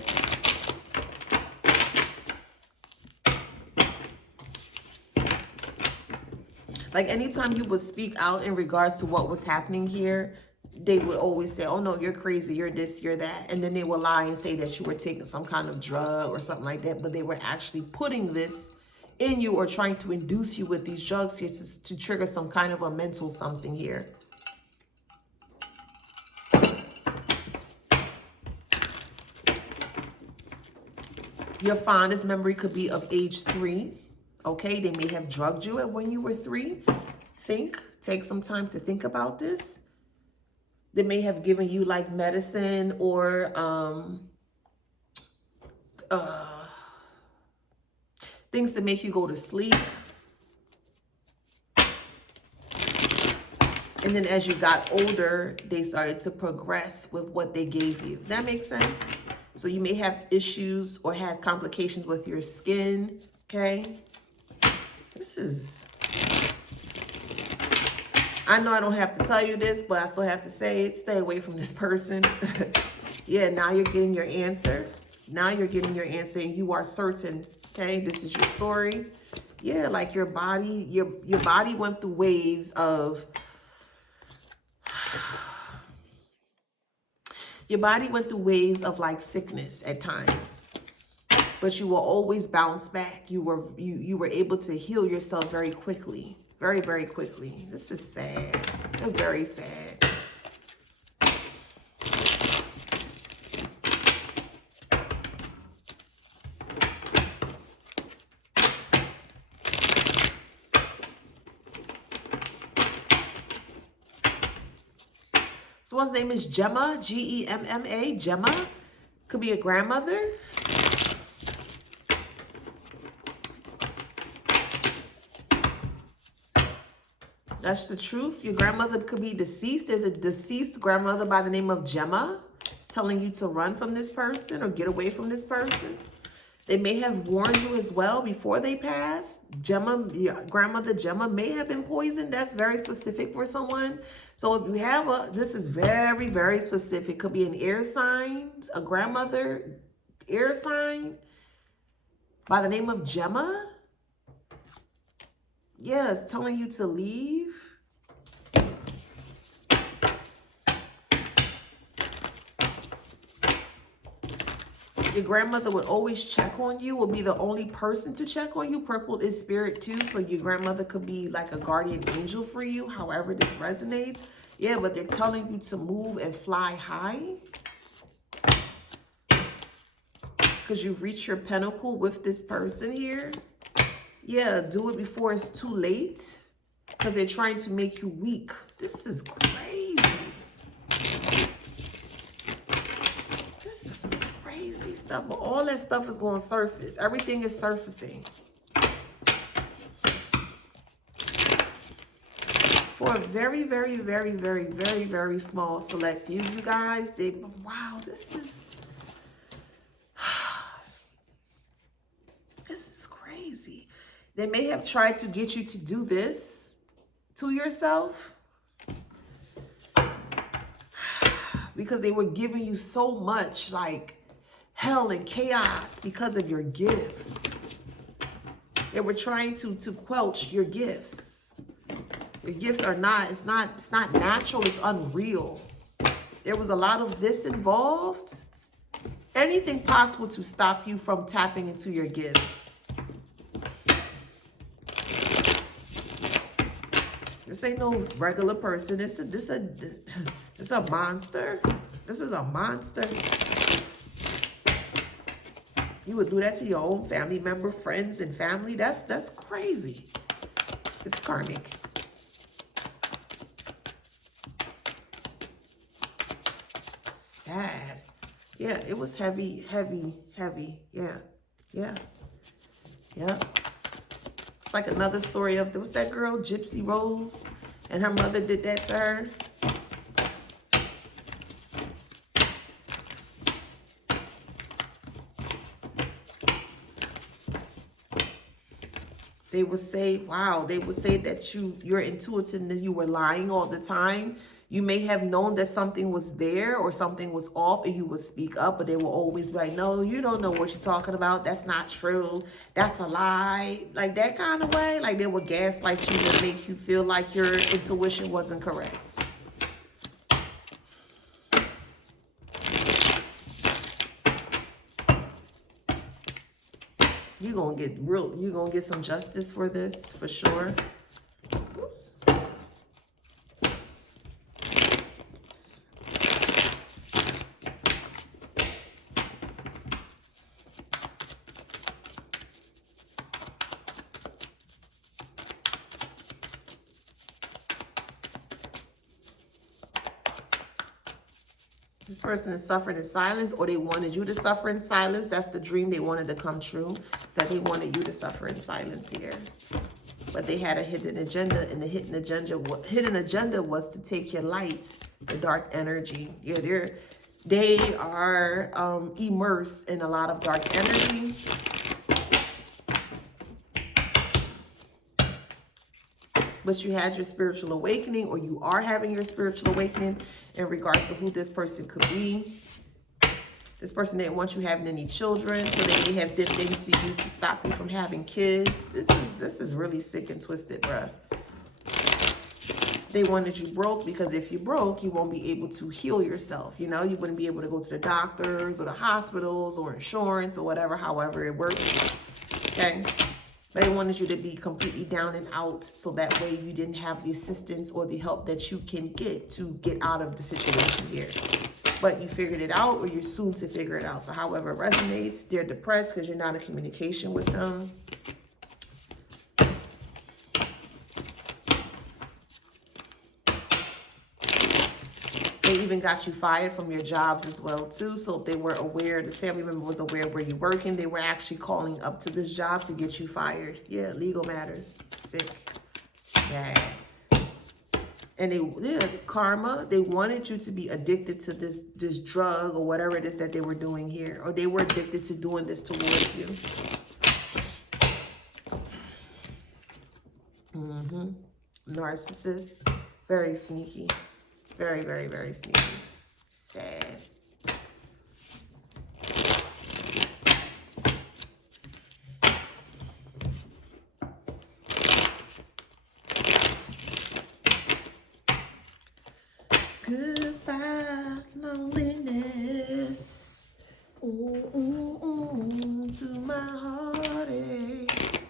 Like anytime you would speak out in regards to what was happening here, they would always say, oh no, you're crazy, you're this, you're that. And then they would lie and say that you were taking some kind of drug or something like that. But they were actually putting this in you or trying to induce you with these drugs here to trigger some kind of a mental something here. Your fondest memory could be of age 3. Okay, they may have drugged you at when you were 3. Take some time to think about this. They may have given you like medicine or things to make you go to sleep. And then as you got older, they started to progress with what they gave you. That makes sense? So you may have issues or had complications with your skin, okay? This is, I know I don't have to tell you this, but I still have to say it. Stay away from this person. Yeah, now you're getting your answer. Now you're getting your answer and you are certain, okay? This is your story. Yeah, like your body went through waves of, your body went through waves of like sickness at times. But you will always bounce back. You were able to heal yourself very quickly. Very, very quickly. This is sad. Very sad. So one's name is Gemma, G-E-M-M-A, Gemma. Could be a grandmother. That's the truth. Your grandmother could be deceased. There's a deceased grandmother by the name of Gemma. It's telling you to run from this person or get away from this person. They may have warned you as well before they passed. Gemma, your grandmother Gemma may have been poisoned. That's very specific for someone. So if you have this is very, very specific. Could be an air sign, a grandmother air sign by the name of Gemma. Yeah, it's telling you to leave. Your grandmother would always check on you, will be the only person to check on you. Purple is spirit too, so your grandmother could be like a guardian angel for you, however this resonates. Yeah, but they're telling you to move and fly high. Because you've reached your pinnacle with this person here. Yeah, do it before it's too late. Because they're trying to make you weak. This is crazy. This is some crazy stuff. But all that stuff is going to surface. Everything is surfacing. For a very, very, very, very, very, very small select few, you guys. Wow, this is... This is crazy. They may have tried to get you to do this to yourself because they were giving you so much like hell and chaos because of your gifts. They were trying to quelch your gifts. Your gifts are not, it's not natural, it's unreal. There was a lot of this involved. Anything possible to stop you from tapping into your gifts. This ain't no regular person. This is a monster. This is a monster. You would do that to your own family member, friends, and family. That's crazy. It's karmic. Sad. Yeah, it was heavy, heavy, heavy. Yeah, yeah, yeah. It's like another story of, there was that girl, Gypsy Rose, and her mother did that to her. They would say, wow, they would say that you're intuitive, that you were lying all the time. You may have known that something was there or something was off and you would speak up, but they will always be like, no, you don't know what you're talking about. That's not true. That's a lie. Like that kind of way. Like they would gaslight you to make you feel like your intuition wasn't correct. You're gonna get some justice for this, for sure. Oops. This person is suffering in silence, or they wanted you to suffer in silence. That's the dream they wanted to come true. So they wanted you to suffer in silence here. But they had a hidden agenda, and the hidden agenda was to take your light, the dark energy. Yeah, they are immersed in a lot of dark energy. But you had your spiritual awakening, or you are having your spiritual awakening in regards to who this person could be. This person didn't want you having any children, so they may have did things to you to stop you from having kids. This is really sick and twisted, bruh. They wanted you broke because if you broke, you won't be able to heal yourself. You know, you wouldn't be able to go to the doctors or the hospitals or insurance or whatever, however it works. Okay. But they wanted you to be completely down and out, so that way you didn't have the assistance or the help that you can get to get out of the situation here. But you figured it out, or you're soon to figure it out. So however it resonates, they're depressed because you're not in communication with them. They even got you fired from your jobs as well, too. So if they were aware, this family member was aware where you're working, they were actually calling up to this job to get you fired. Yeah, legal matters. Sick. Sad. And the karma, they wanted you to be addicted to this drug or whatever it is that they were doing here. Or they were addicted to doing this towards you. Narcissist. Very sneaky. Very, very, very sneaky. Sad. Goodbye, loneliness. To my heartache.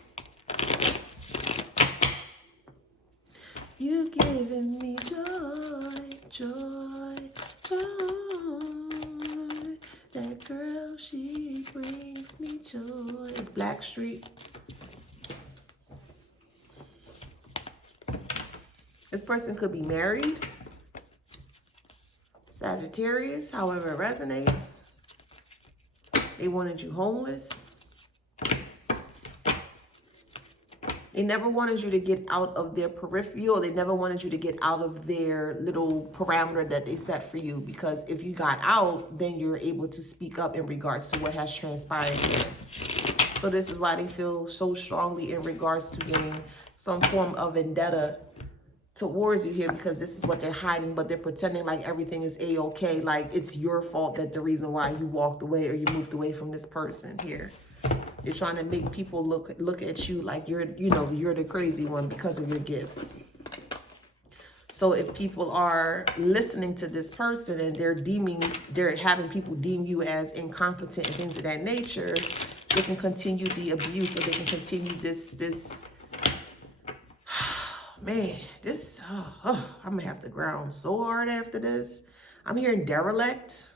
You giving me joy, joy, joy. That girl, she brings me joy. It's Blackstreet. This person could be married. Sagittarius, however it resonates. They wanted you homeless. They never wanted you to get out of their peripheral. They never wanted you to get out of their little parameter that they set for you. Because if you got out, then you're able to speak up in regards to what has transpired here. So this is why they feel so strongly in regards to getting some form of vendetta towards you here, because this is what they're hiding, but they're pretending like everything is a-okay, like it's your fault that the reason why you walked away or you moved away from this person here. They're trying to make people look at you like you're, you know, you're the crazy one because of your gifts. So if people are listening to this person and they're having people deem you as incompetent and things of that nature, they can continue the abuse, or they can continue this man, this, I'm gonna have to ground so hard after this. I'm hearing derelict.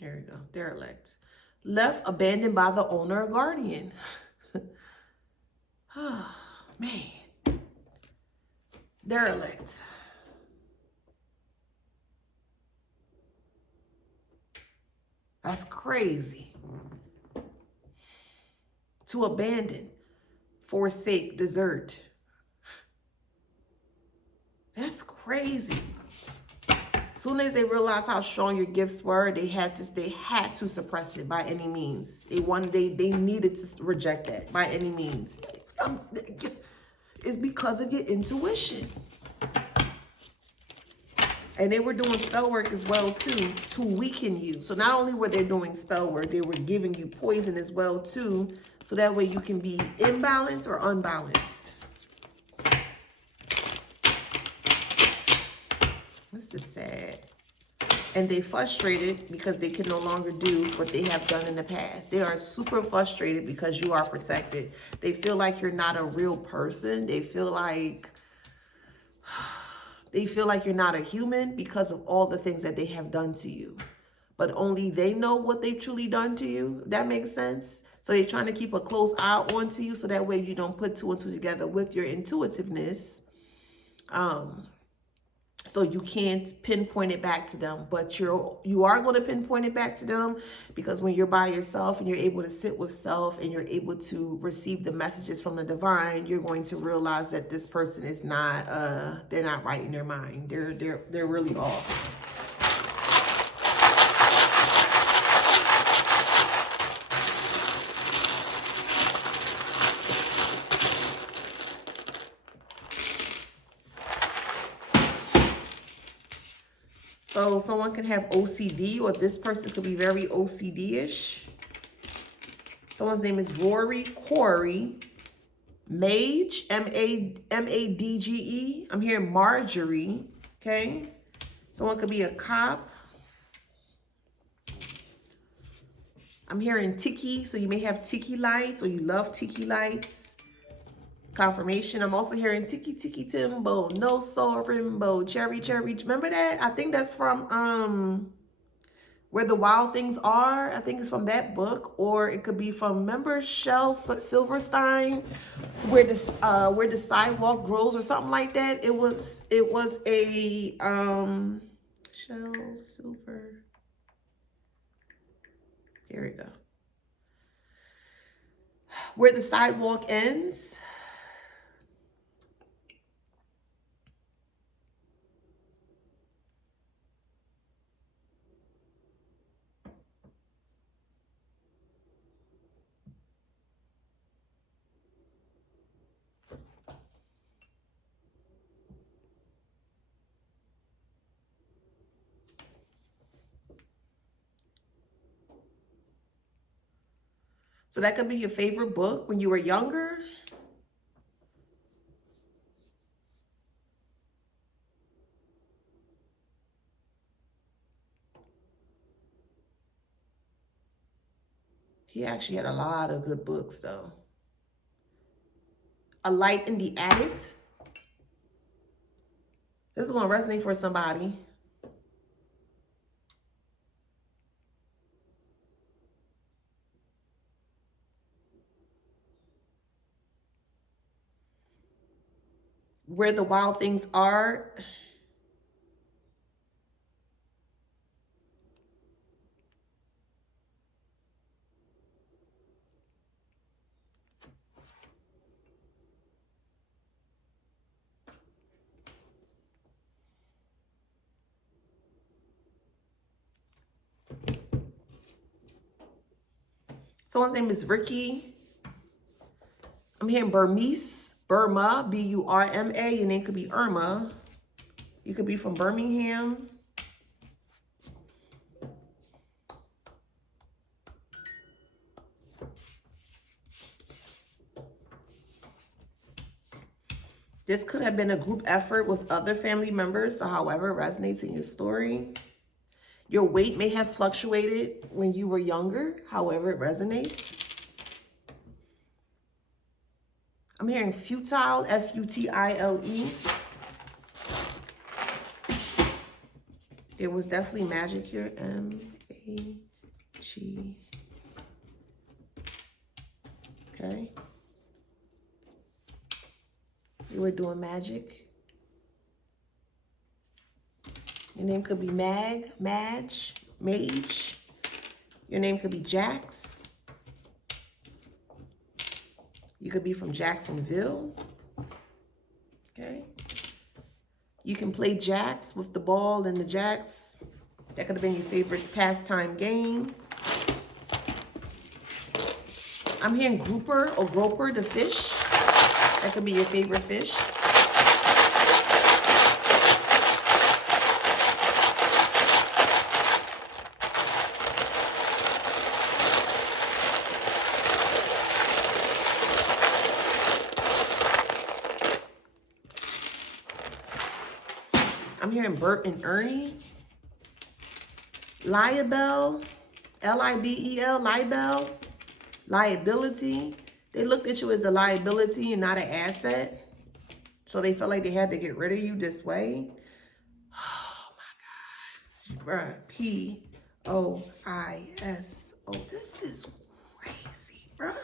There we go, derelict. Left, abandoned by the owner or guardian. Oh, man. Derelict. That's crazy. To abandon, forsake, desert. That's crazy. As soon as they realized how strong your gifts were, they had to suppress it by any means. They needed to reject that by any means. It's because of your intuition. And they were doing spell work as well too, to weaken you. So not only were they doing spell work, they were giving you poison as well too, so that way you can be imbalanced or unbalanced. This is sad. And they frustrated because they can no longer do what they have done in the past. They are super frustrated because you are protected. They feel like you're not a real person. They feel like you're not a human because of all the things that they have done to you. But only they know what they've truly done to you. That makes sense? So they're trying to keep a close eye onto you so that way you don't put two and two together with your intuitiveness. So you can't pinpoint it back to them, but you are going to pinpoint it back to them, because when you're by yourself and you're able to sit with self and you're able to receive the messages from the divine, you're going to realize that this person is not they're not right in their mind. They're really off. So someone can have OCD, or this person could be very OCD-ish. Someone's name is Rory, Corey, Mage, M-A-D-G-E. I'm hearing Marjorie, okay? Someone could be a cop. I'm hearing Tiki, so you may have Tiki lights, or you love Tiki lights. Confirmation. I'm also hearing Tiki Tiki Timbo, No Soul Rimbo, Cherry Cherry. Remember that? I think that's from Where the Wild Things Are. I think it's from that book, or it could be from, remember Shel Silverstein, where the sidewalk grows, or something like that. It was a Shel Silver. Here we go. Where the Sidewalk Ends. So that could be your favorite book when you were younger. He actually had a lot of good books, though. A Light in the Attic. This is going to resonate for somebody. Where the Wild Things Are. Someone's name is Ricky. I'm hearing Burmese, Burma, B-U-R-M-A. Your name could be Irma. You could be from Birmingham. This could have been a group effort with other family members, so however it resonates in your story. Your weight may have fluctuated when you were younger, however it resonates. I'm hearing futile, F-U-T-I-L-E. There was definitely magic here, M-A-G. Okay. You were doing magic. Your name could be Mage. Your name could be Jax. You could be from Jacksonville. Okay. You can play jacks with the ball and the jacks. That could have been your favorite pastime game. I'm hearing grouper or groper, the fish. That could be your favorite fish. I'm hearing Bert and Ernie. Liable, L-I-B-E-L, libel, liability. They looked at you as a liability and not an asset. So they felt like they had to get rid of you this way. Oh my God. Bruh, P-O-I-S-O. This is crazy, bruh.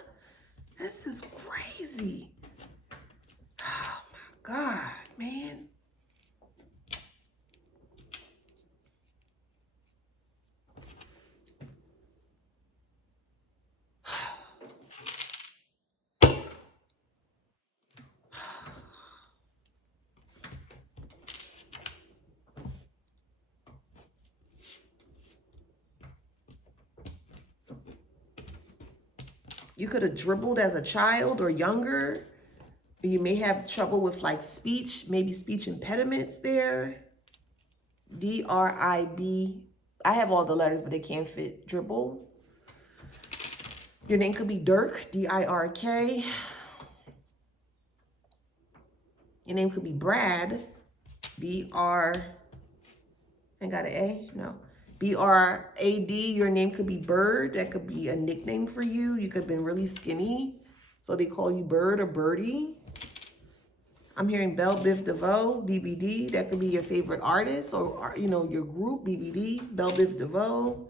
This is crazy. Oh my God, man. You could have dribbled as a child or younger. You may have trouble with like speech, maybe speech impediments there. D-R-I-B. I have all the letters, but they can't fit dribble. Your name could be Dirk, D-I-R-K. Your name could be Brad, B-R, I got an A? No. B-R-A-D, your name could be Bird. That could be a nickname for you. You could have been really skinny, so they call you Bird or Birdie. I'm hearing Belle Biv DeVoe, BBD. That could be your favorite artist or, you know, your group, BBD, Belle Biv DeVoe.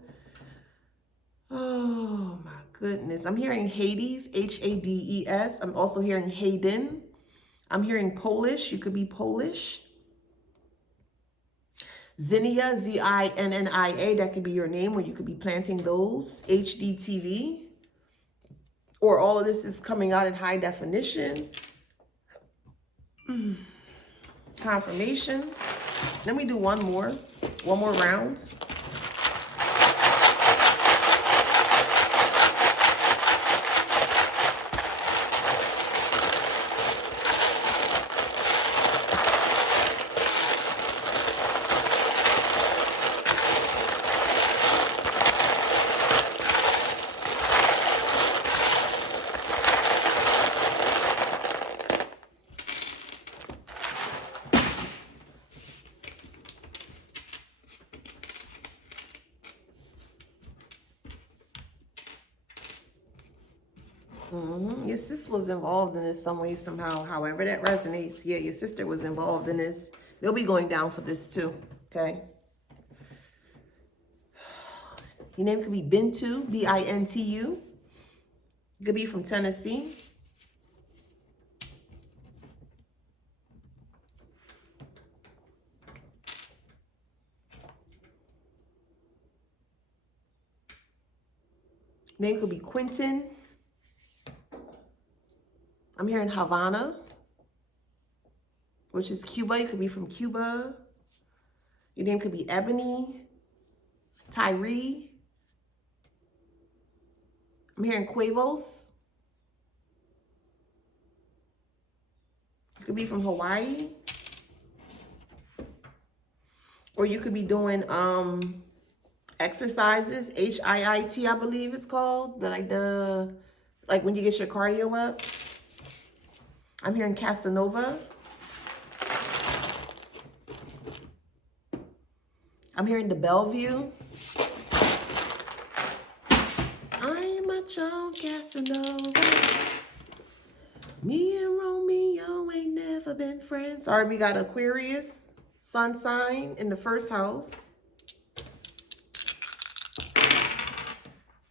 Oh, my goodness. I'm hearing Hades, H-A-D-E-S. I'm also hearing Hayden. I'm hearing Polish. You could be Polish. Zinnia, Z-I-N-N-I-A, that could be your name, or you could be planting those. HDTV, or all of this is coming out in high definition. Confirmation. Let me do one more round. Your sister was involved in this some way, somehow, however that resonates. Yeah, your sister was involved in this. They'll be going down for this too, okay? Your name could be Bintu, B-I-N-T-U. You could be from Tennessee. Name could be Quentin. I'm hearing Havana, which is Cuba. You could be from Cuba. Your name could be Ebony, Tyree. I'm hearing Quavos. You could be from Hawaii. Or you could be doing exercises, HIIT, I believe it's called. Like when you get your cardio up. I'm hearing Casanova. I'm hearing the Bellevue. I am a John Casanova. Me and Romeo ain't never been friends. All right, we got Aquarius, sun sign in the first house.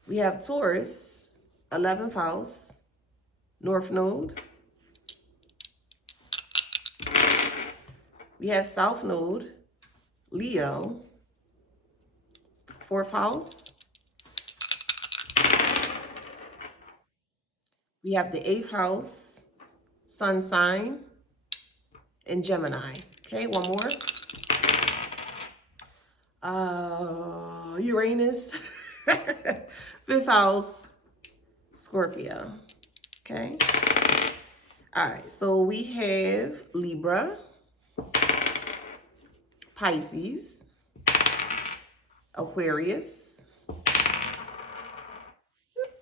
We have Taurus, 11th house, North Node. We have South Node, Leo, 4th house. We have the 8th house, sun sign, in Gemini. Okay, one more. Uranus, 5th house, Scorpio. Okay. All right, so we have Libra, Pisces, Aquarius,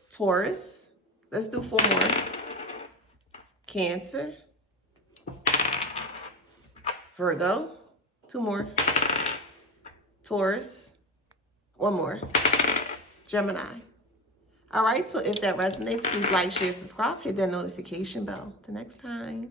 Taurus. Let's do 4 more. Cancer, Virgo, 2 more. Taurus, 1 more. Gemini. All right, so if that resonates, please like, share, subscribe, hit that notification bell. Till next time.